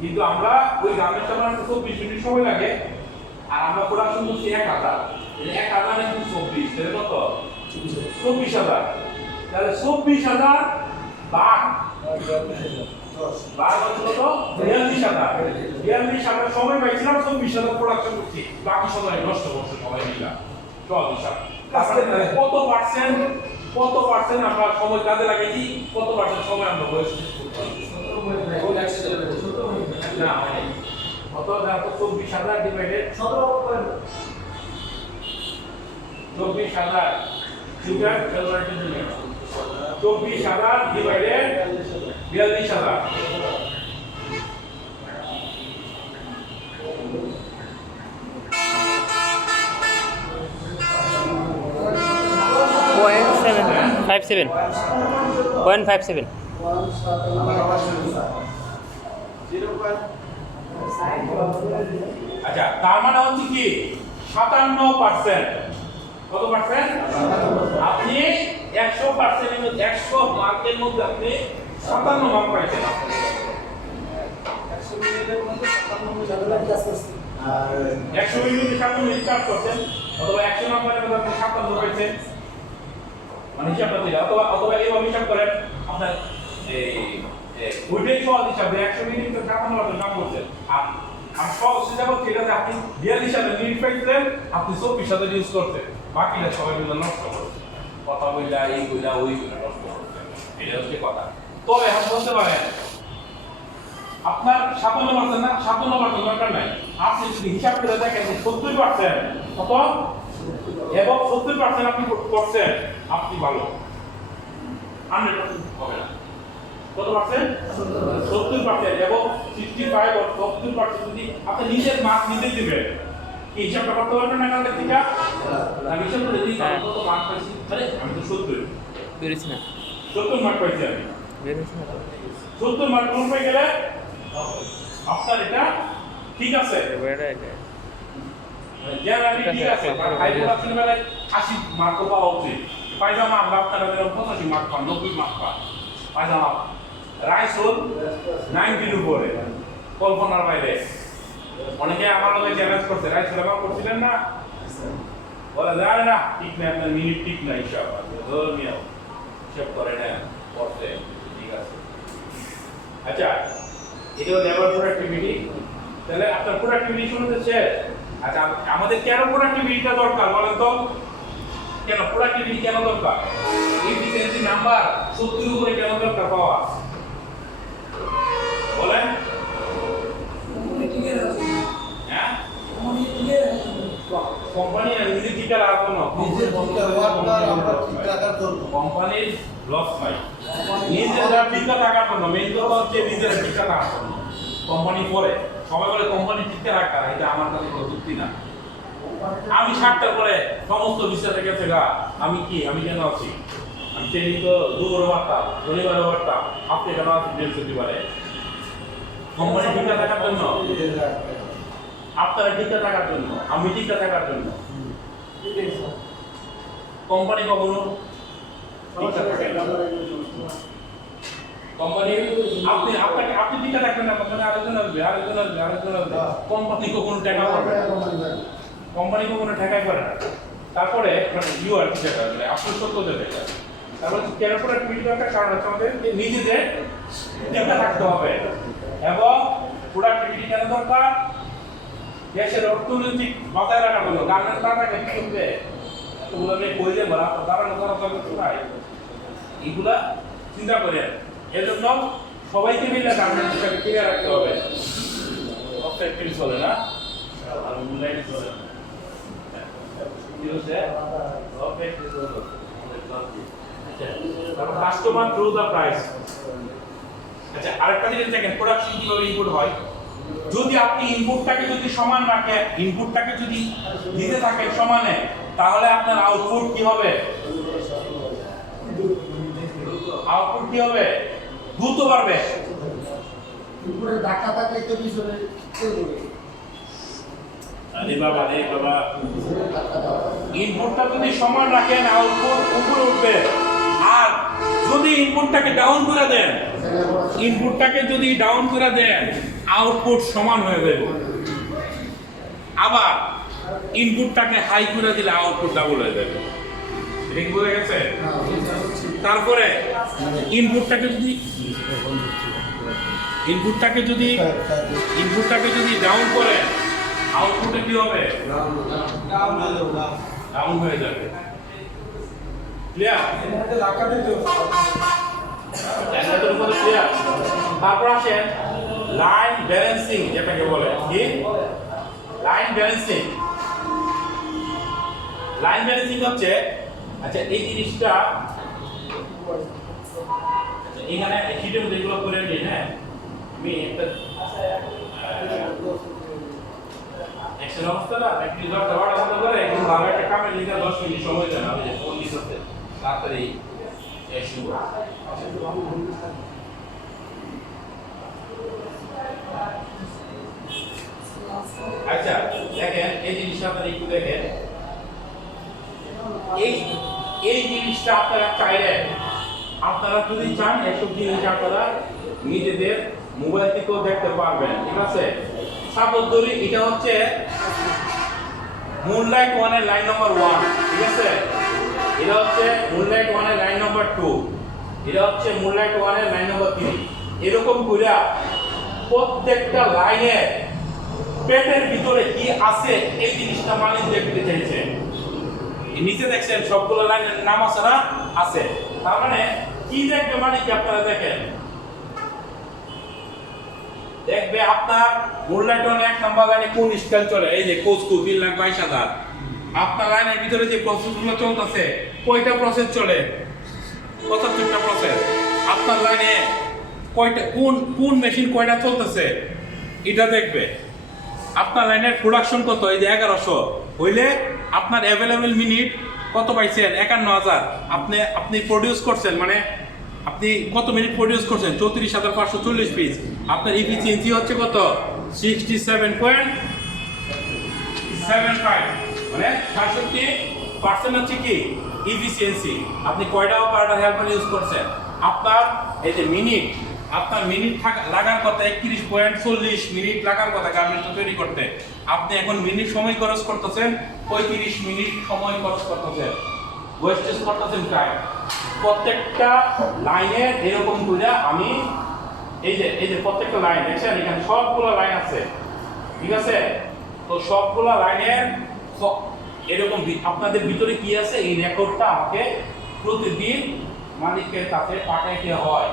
কিন্তু আমরা ওই গার্মেন্টটা বানাতে 24 মিনিট সময় লাগে, আর আমরা প্রোডাকশন করছি 1000। 1000 ইনটু 24 তাহলে কত? 24,000। তাহলে 24,000 ভাগ ভাগ হচ্ছে কত? 42,000। 42,000 সময় পাইছিলাম, 24,000 প্রোডাকশন করছি, বাকি সময় নষ্ট করছে সবাই মিললাম। চল হিসাব কত পার্সেন্ট, কত পার্সেন্ট আমরা সময় কাজে লাগাইছি, কত পার্সেন্ট সময় আমরা ওয়েস্ট করছি? না মানে কত? 24,000 ডিভাইডেড 24,000 সুগার ক্যালকুলেটর জন্য 24,000 ডিভাইডেড 42,000। .57 .57 আচ্ছা, তার মানে হচ্ছে কি 57%। কত পার্সেন্ট? আপনি 100% 100 মার্কের মধ্যে আপনি 57 মার্ক পাইছেন। 100 মিনিটের মধ্যে 100 মিনিটে 57 মিনিট কাজ করছেন, অথবা 100 নাম্বারের মধ্যে আপনি 57 পাইছেন। মানে হিসাবটা দিলে অথবা এইভাবে হিসাব করেন আপনার ওইটাই সহজ হিসাব 100 মিনিট তো 57 কাম করছেন আর সহজ হিসাব হচ্ছে এটা যে আপনি 42 মিনিট পাইছেন আপনি 24 ইউজ করছেন বাকিটা সবাই মিলে নষ্ট করছেন কথা বইলা এই বইলা ওই বইলা নষ্ট করছেন এটা হচ্ছে কথা তবে এখন বলতে পারেন আপনার 57% না 57% দরকার নাই আপনি যদি হিসাব করে দেখেন যে 70% কত এবং 70% আপনি করছেন আপনি ভালো 100% হবে না কত পার্সেন্ট 70% এবং 65 or 70% যদি আপনি নিজের মার্ক নিজে দিবেন কি হিসাবটা করতে পারবেন না কালকে থেকে আমি হিসাব করে দিই কত মার্ক পাইছি আরে আমি তো 70 বেরিয়েছি না 70 মার্ক পাইছি আমি বেরিয়েছি না 70 মার্ক কোন পেয়ে গেলে আপনার এটা ঠিক আছে এবারে জেনারেলি ঠিক আছে হাই প্রোডাকশন বেলায় 80 মার্ক পাওয়া উচিত পায়জামা আমরা আপনারা 85 মার্ক পান 90 মার্ক পান পায়জামা রাইস হল 90 উপরে কল্পনার বাইরে অনেকে আমার লগে চ্যালেঞ্জ করছে রাইস ব্যবহার করছিলেন না বলা যায় না ঠিক না আপনার মিনিট ঠিক না হিসাব ধর্মীয় হিসাব করে না করতে ঠিক আছে আচ্ছা এটা লেবার প্রোডাক্টিভিটি তাহলে আপনার প্রোডাক্টিভিটি শুনতে শেষ আচ্ছা আমাদের কেন প্রোডাক্টিভিটিটা দরকার বলেন তো কেন প্রোডাক্টিভিটি কেন দরকার এফিসিয়েন্সি নাম্বার 70 উপরে কেন দরকার পাওয়া বলেন হ্যাঁ কোম্পানি নিজে টিকা রাখবো না নিজের টিকা ওয়ার্কার আমরা ঠিক রাখার জন্য কোম্পানির লস হয় নিজেরা টিকা টাকার জন্য মেইন কথা হচ্ছে নিজেরা টিকা টাকার জন্য কোম্পানি পরে সবাই বলে কোম্পানি টিকা রাখা এটা আমার কাছে কোনো যুক্তি না আমি 60টার পরে সমস্ত বিষয় থেকে গা আমি কি আমি কেন আছি আমি ট্রেনিং তো দুপুরে বাড়তাম শনিবারে বাড়তাম আপনি কেন আছি বৃহস্পতিবারে কোম্পানি টিকা থাকার জন্য আপনারা টিকা থাকার জন্য আমি টিকা থাকার জন্য কোম্পানি কখনো টিকা থাকে না কোম্পানি আপনি টিকা থাকবেন না কোম্পানি আরেকজন আসবে কোম্পানি কখনো টাকা পাবে কোম্পানি কখনো ঠেকাই করে না তারপরে মানে ইউ আর কি টাকা মানে আপনি সত্য দেবে তারপর কেন প্রোডাক্টিভিটি দরকার কারণ হচ্ছে আমাদের নিজেদের টিকা থাকতে হবে এবং প্রোডাক্টিভিটি কেন দরকার দেশের অর্থনৈতিক মাথায় রাখার জন্য গার্মেন্টস না থাকলে কি হবে এগুলো আমি কইলে বলা দাঁড়ানো করা নাই এগুলা চিন্তা করেন এজন্য সবাইকে মিলে গার্মেন্টসটাকে ক্লিয়ার রাখতে হবে অবজেক্টিভ চলে না আর মূল্যায়ন চলে না কি হচ্ছে অবজেক্টিভ চলে তারপর কাস্টমার থ্রু দা প্রাইস আচ্ছা আরেকটা জিনিস দেখেন প্রোডাকশন কিভাবে ইনপুট হয় যদি আপনি ইনপুটটাকে যদি সমান রাখেন ইনপুটটাকে যদি দিতে থাকেন সমানে তাহলে আপনার আউটপুট কি হবে আউটপুট কি হবে দ্রুত বাড়বে উপরে ধাক্কা থাকলে তো পিছনে চলবে আরে বাবা ইনপুটটা যদি সমান রাখেন আউটপুট উপরে উঠবে আর যদি ইনপুটটাকে ডাউন করে দেন আউটপুট সমান হয়ে যাবে আবার ইনপুটটাকে হাই করে দিলে আউটপুট ডাবল হয়ে যাবে ঠিক বুঝে গেছে তারপরে ইনপুটটাকে যদি ডাউন করে আউটপুটে কি হবে ডাউন হয়ে যাবে ক্লিয়ার তারপর আসেন লাইন ব্যালেন্সিং যেটাকে বলে কি লাইন ব্যালেন্সিং হচ্ছে আচ্ছা এই জিনিসটা এখানে হিটের মধ্যে এগুলো করে নিই হ্যাঁ আমি একটা এক্সেল অবস্থাটা একটু দরকার ওটা বন্ধ করে একদম ভালো একটা কামে লিখে 10 মিনিট সময় দেন আমি ফোন দিতে তাড়াতাড়ি শুরু আচ্ছা দেখেন এই জিনিসটা আপনারা একটু দেখেন এই জিনিসটা আপনারা চাইলে আপনারা যদি চান এসব জিনিস আপনারা নিজেদের মোবাইল থেকেও দেখতে পারবেন ঠিক আছে সাপোজ ধরি এটা হচ্ছে মুনলাইট 1 এর লাইন নাম্বার 1 ঠিক আছে এটা হচ্ছে মুনলাইট 1 এর লাইন নাম্বার 2, এটা হচ্ছে মুনলাইট 1 এর লাইন নাম্বার 3। এরকম কইরা প্রত্যেকটা লাইনে পেটের ভিতরে কি আছে এই জিনিসটা মালিক দেখতে চাইছে। এই নিচে দেখছেন সবগুলো লাইনের নাম আছে না? আছে। তার মানে কি দেখবে মালিক? আপনারা দেখেন, দেখবে আপনার মুনলাইট 1 এক নাম্বার লাইনে কোন স্কেল চলে। এই যে কোস্কু 3,22,000। আপনার লাইনের ভিতরে যে প্রসেসগুলো চলতেছে কয়টা প্রসেস চলে? 75টা প্রসেস। আপনার লাইনে কয়টা কোন মেশিন কয়টা চলতেছে এটা দেখবে। আপনার লাইনের প্রোডাকশন কত? এই যে 1100 হইলে আপনার অ্যাভেলেবল মিনিট কত পাইছেন? 51,000। আপনি প্রডিউস করছেন, মানে আপনি কত মিনিট প্রডিউস করছেন? 34,540 পিস। আপনার এফিসিয়েন্সি হচ্ছে কত? 67.75, মানে 66% হচ্ছে কি এফিসিয়েন্সি। আপনি কয়টা অপারেটর হেল্পার ইউজ করছেন? আপনার এই যে মিনিট, আপনার মিনিট লাগার কথা 31.40 মিনিট লাগার কথা গার্মেন্টস তৈরি করতে। আপনি এখন মিনিট সময় খরচ করতেছেন 35 মিনিট সময় খরচ করতেছেন, ওয়েস্টেজ করতেছেন টাইম। প্রত্যেকটা লাইনের এরকম করে আমি এই যে প্রত্যেকটা লাইন দেখছেন, এখানে সবগুলো লাইন আছে, ঠিক আছে? তো সবগুলো লাইনের এরকম আপনাদের ভিতরে কি আছে এই রেকর্ডটা আমাকে প্রতিদিন মালিকের কাছে পাঠাইতে হয়।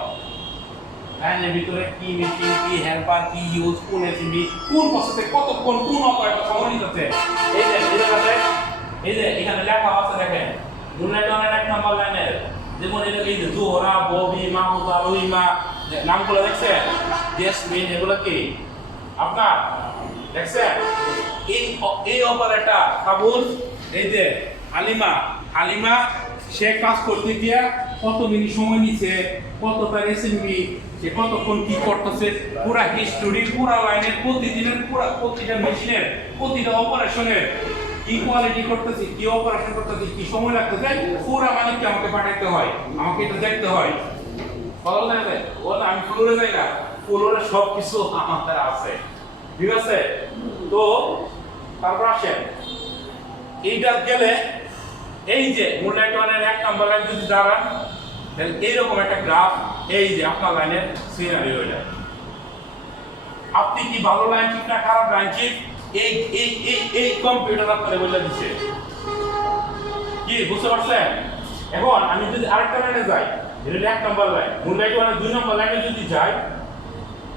লাইনের ভিতরে কি মেশিন, কি হেল্পার, কি ইউজ, কোন এসিবি, কোন প্রসেসে কতক্ষণ কোন অপারেটর সমন্বিত আছে। এই যে এখানে লেখা আছে দেখেন, মুনলাইট 1 এর এক নাম্বার লাইনের যেমন এই যে জোহরা, ববি, মাহমুদা, রহিমা নামগুলো দেখছেন, জেসমিন, এগুলো কি আপনার দেখছেন? এই অপারেটর কাবুল, এই যে হালিমা সে কাজ করতে গিয়া কত মিনিট সময় নিছে, কত তার এসএমবি, সে কতক্ষণ কি করতেছে, পুরা হিস্টোরি, পুরা লাইনের প্রতিদিনের প্রতিটা মেশিনের প্রতিটা অপারেশনের কি কোয়ালিটি করতেছে, কি অপারেশন করতেছে, কি সময় লাগতেছে, পুরা মালিককে আমাকে পাঠাইতে হয়, আমাকে এটা দেখতে হয়। ভালো লাগে ওটা আমি ফ্লোরে যাই না, ফ্লোরে সব কিছু আমাদের আছে, ঠিক আছে? তো তারপর আসেন এইটা গেলে এই যে মুনলাইট 1 এর এক নাম্বার লাইন যদি দাঁড়ান তাহলে এইরকম একটা গ্রাফ, এই যে আপনার লাইনের সিনারি হয়ে যায়। আপনি কি ভালো লাইন ঠিক না খারাপ লাইন ঠিক এই কম্পিউটার আপনাদের বলে দিচ্ছে। কি বুঝতে পারছেন? এখন আমি যদি আরেকটা লাইনে যাই, এটা এক নাম্বার লাইন, মুনলাইট 1 এর 2 নাম্বার লাইনে যদি যাই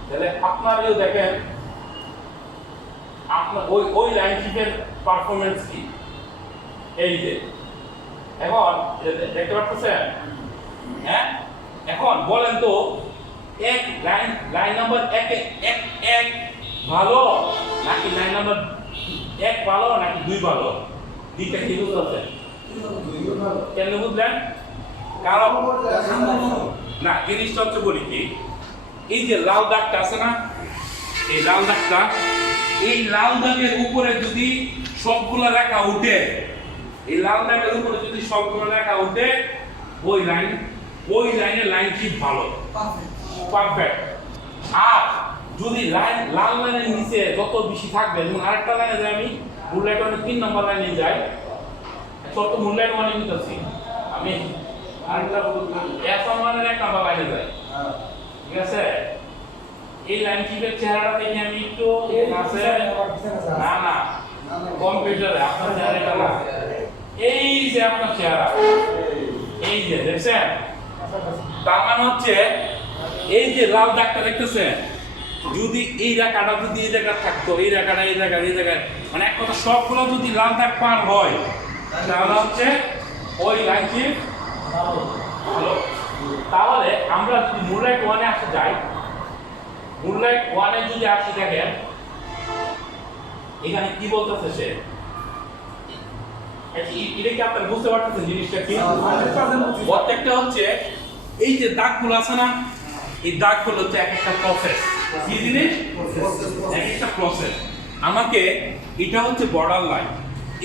তাহলে আপনারাও দেখেন আপনার ওই লাইন ঠিকের পারফরমেন্স কি। এই যে এখন দেখতে পাচ্ছেন, হ্যাঁ? এখন বলেন তো এক লাইন নাম্বার এক ভালো নাকি লাইন নাম্বার 1 ভালো নাকি 2 ভালো? দিকটা কি বুঝতে পারছেন? কেন বুঝলেন? কারণ না, জিনিসটা হচ্ছে বলি কি, এই যে লাল দাগটা আছে না, এই লাল দাগটা, এই লাল দাগের উপরে যদি সবগুলো রেখা উঠে, এই লাল দাগের উপরে যদি সবগুলো রেখা উঠে, ওই লাইনের লাইন ঠিক ভালো, পারফেক্ট। আর যদি লাল লাইনের নিচে যত বেশি থাকবে, যেমন আরেকটা লাইনে যাই আমি, মুনলাইট 1 এর 3 নম্বর লাইনে যাই, ছোট মুনলাইট 1 এ নিতেছি আমি, আরেকটা এর 1 নম্বর লাইনে যাই, ঠিক আছে? এই লাইন টিপের চেহারাটা দেখে আমি একটু আছে না কম্পিউটারে আপনার চেহারাটা না, এই যে আপনার চেহারা, এই যে দেখছেন, তার মানে হচ্ছে এই যে লাল দাগটা দেখতেছেন, যদি এই রেখাটা যদি এই জায়গা থাকতো, এই রেখাটা এই জায়গায়, মানে এক কথা সবগুলো যদি লাল দাগ পার হয় তাহলে হচ্ছে ওই লাইনটি ভালো। তাহলে আমরা যদি মুনলাইট 1 এ আসতে যাই, মুনলাইট 1 এ যদি আসি দেখেন এখানে কি বলতেছে সে, এটা কি আপনারা বুঝতে পারতেছেন জিনিসটা কি? প্রত্যেকটা হচ্ছে এই যে দাগগুলো আছে না, এই দাগগুলো হচ্ছে এক একটা প্রসেস। কি জিনিস? এক একটা প্রসেস। আমাকে এটা হচ্ছে বর্ডার লাইন,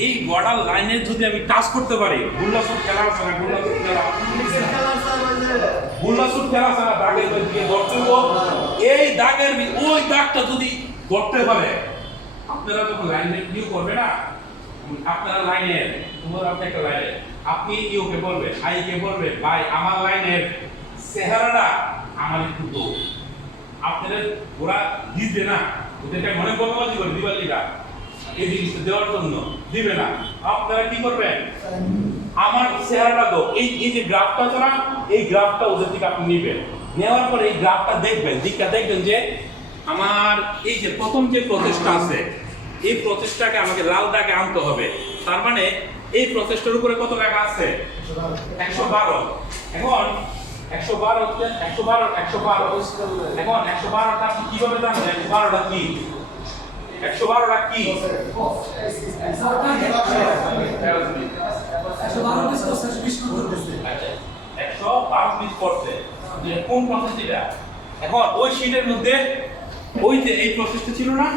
এই বর্ডার লাইনে যদি আমি টাচ করতে পারি, গুল্লাসুট খেলা আছে না, গুল্লাসুট খেলা আছে না, দাগের দিকে ধরতে এই দাগের ওই দাগটা যদি ধরতে পারে, আপনারা যখন লাইন ভিউ করবে না, আপনারা লাইনে, তোমার আপনি একটা লাইনে আপনি ইউকে বলবেন, আইকে বলবেন, ভাই আমার লাইনের চেহারাটা আমার একটু তো আপনাদের ওরা দিবে না, ওদেরকে মনে বলবাজি করে দিবালিরা এই জিনিসটা দেওয়ার জন্য দিবে না। আপনারা কি করবেন, আমার চেহারাটা তো এই যে গ্রাফটা আছে না, এই গ্রাফটা ওদের থেকে আপনি নেবেন, নেওয়ার পরে এই গ্রাফটা দেখবেন, দেখবেন যে আমার এই যে প্রথম যে প্রসেসটা আছে এই প্রসেসটাকে আমাকে লাল দাগে আনতে হবে। তার মানে এই প্রসেসটার উপরে কত লেখা আছে 112। এখন 112 হচ্ছে 112 এখন 112টা আপনি কিভাবে জানবেন 112টা কি? 112টা কি? 112 পিস করছে যে কোন প্রসেস এটা? এখন ওই শীটের মধ্যে ওই যে এই প্রসেসটা ছিল না,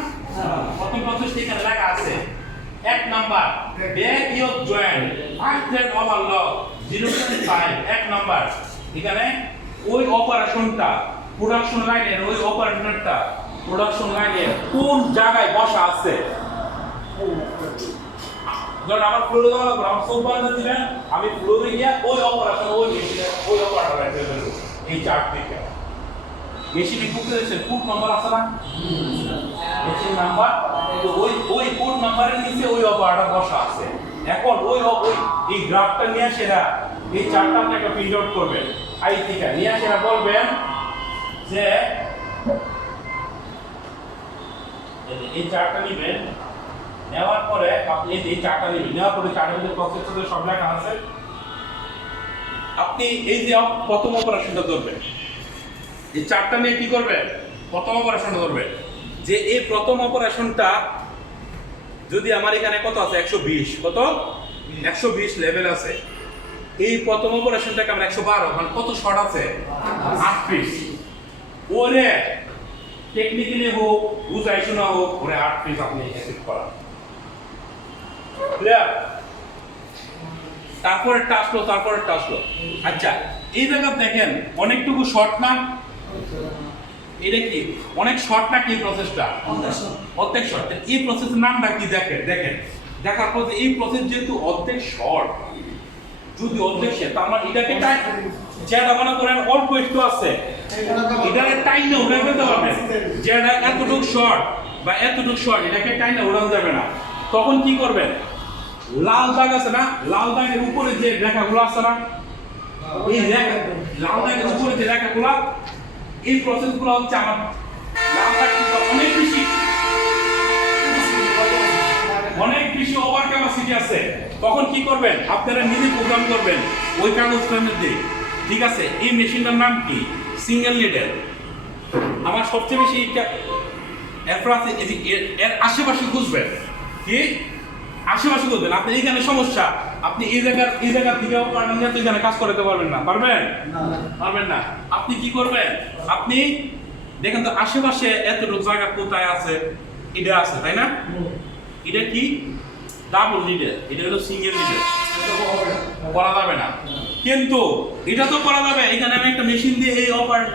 প্রথম প্রসেসটা এখানে লেখা আছে 1 number back yoke joint first thread overlock 0.5 1 number. এখানে ওই অপারেশনটা প্রোডাকশন লাইনের ওই অপারেটরটা প্রোডাকশন লাইনের কোন জায়গায় বসা আছে। ধরুন আমার ফ্লোরে দেওয়া লাগবে, আমার সব বন্ধ দিলেন, আমি ফ্লোরে গিয়ে ওই অপারেশন ওই মেশিনে ওই অপারেটর এই চার্ট থেকে মেশিনে ঢুকতে দিচ্ছেন, ফুট নাম্বার আছে না মেশিন নাম্বার, তো ওই ফুট নাম্বারের নিচে ওই অপারেটর বসা আছে। এখন ওই এই গ্রাফটা নিয়ে সেরা এই চার্টটা আপনি একটা প্রিন্ট আউট করবেন, আই থেকে নিয়ে সেরা বলবেন যে এই চার্টটা নেবেন, নেওয়ার পরে আপনি এই চার্টটা নেবেন, নেওয়ার পরে চার্টের মধ্যে প্রসেসর সব লেখা আছে। আপনি এই যে প্রথম অপারেশনটা ধরবেন, এই চার্টটা নিয়ে কি করবেন, প্রথম অপারেশনটা ধরবেন যে এই প্রথম অপারেশনটা যদি আমার এখানে কত আছে 120, কত 120 লেভেল আছে, এই প্রথম অপারেশনটাকে আমরা 112 মানে কত শর্ট আছে 8 পিস। ওরে টেকনিক্যালি হোক বুঝাই শোনা হোক ওরে 8 পিস আপনি অ্যাসিড করা ক্লিয়ার। তারপরে টাসলো। আচ্ছা এই জায়গা দেখেন অনেকটুকু শর্ট না, এটা কি অনেক শর্ট না কি প্রসেসটা অর্ধেক শর্ট। এই প্রসেসের নামটা কি দেখেন দেখার পর এই প্রসেস যেহেতু অর্ধেক শর্ট, যদি অর্ধেক সে তার মানে এটাকে যেটা মনে করেন অল্প একটু আছে এটাকে টাইনে উড়ে ফেলতে পারবেন, যেটা এতটুকু শর্ট বা এতটুকু শর্ট এটাকে টাইনে উড়ানো যাবে না। তখন কি করবেন, লাল দাগ আছে না, লাল দাগের উপরে যে রেখাগুলো আছে না, এই রেখা লাল দাগের উপরে যে রেখাগুলো, এই প্রসেসগুলো হচ্ছে আমার লাল দাগ অনেক বেশি ওভার ক্যাপাসিটি আছে। তখন কি করবেন, আপনারা নিজে প্রোগ্রাম করবেন ওই কাগজটার মধ্যে, ঠিক আছে। এই মেশিনটার নাম কি, সিঙ্গেল নিডেল। আমার সবচেয়ে বেশি এর আশেপাশে খুঁজবেন, কি আশেপাশে খুঁজবেন। আপনি এইখানে সমস্যা, আপনি এই জায়গার থেকে এখানে কাজ করতে পারবেন না, পারবেন না। আপনি কি করবেন, আপনি দেখেন তো আশেপাশে এতটুকু জায়গা কোথায় আছে, এটা আছে তাই না, এটা কি ডাবল নিডেল, এটা হলো সিঙ্গেল নিডেল, করা যাবে না। কিন্তু এটা তো করা যাবে, এখানে আমি একটা মেশিন দিয়ে এই অপারেটর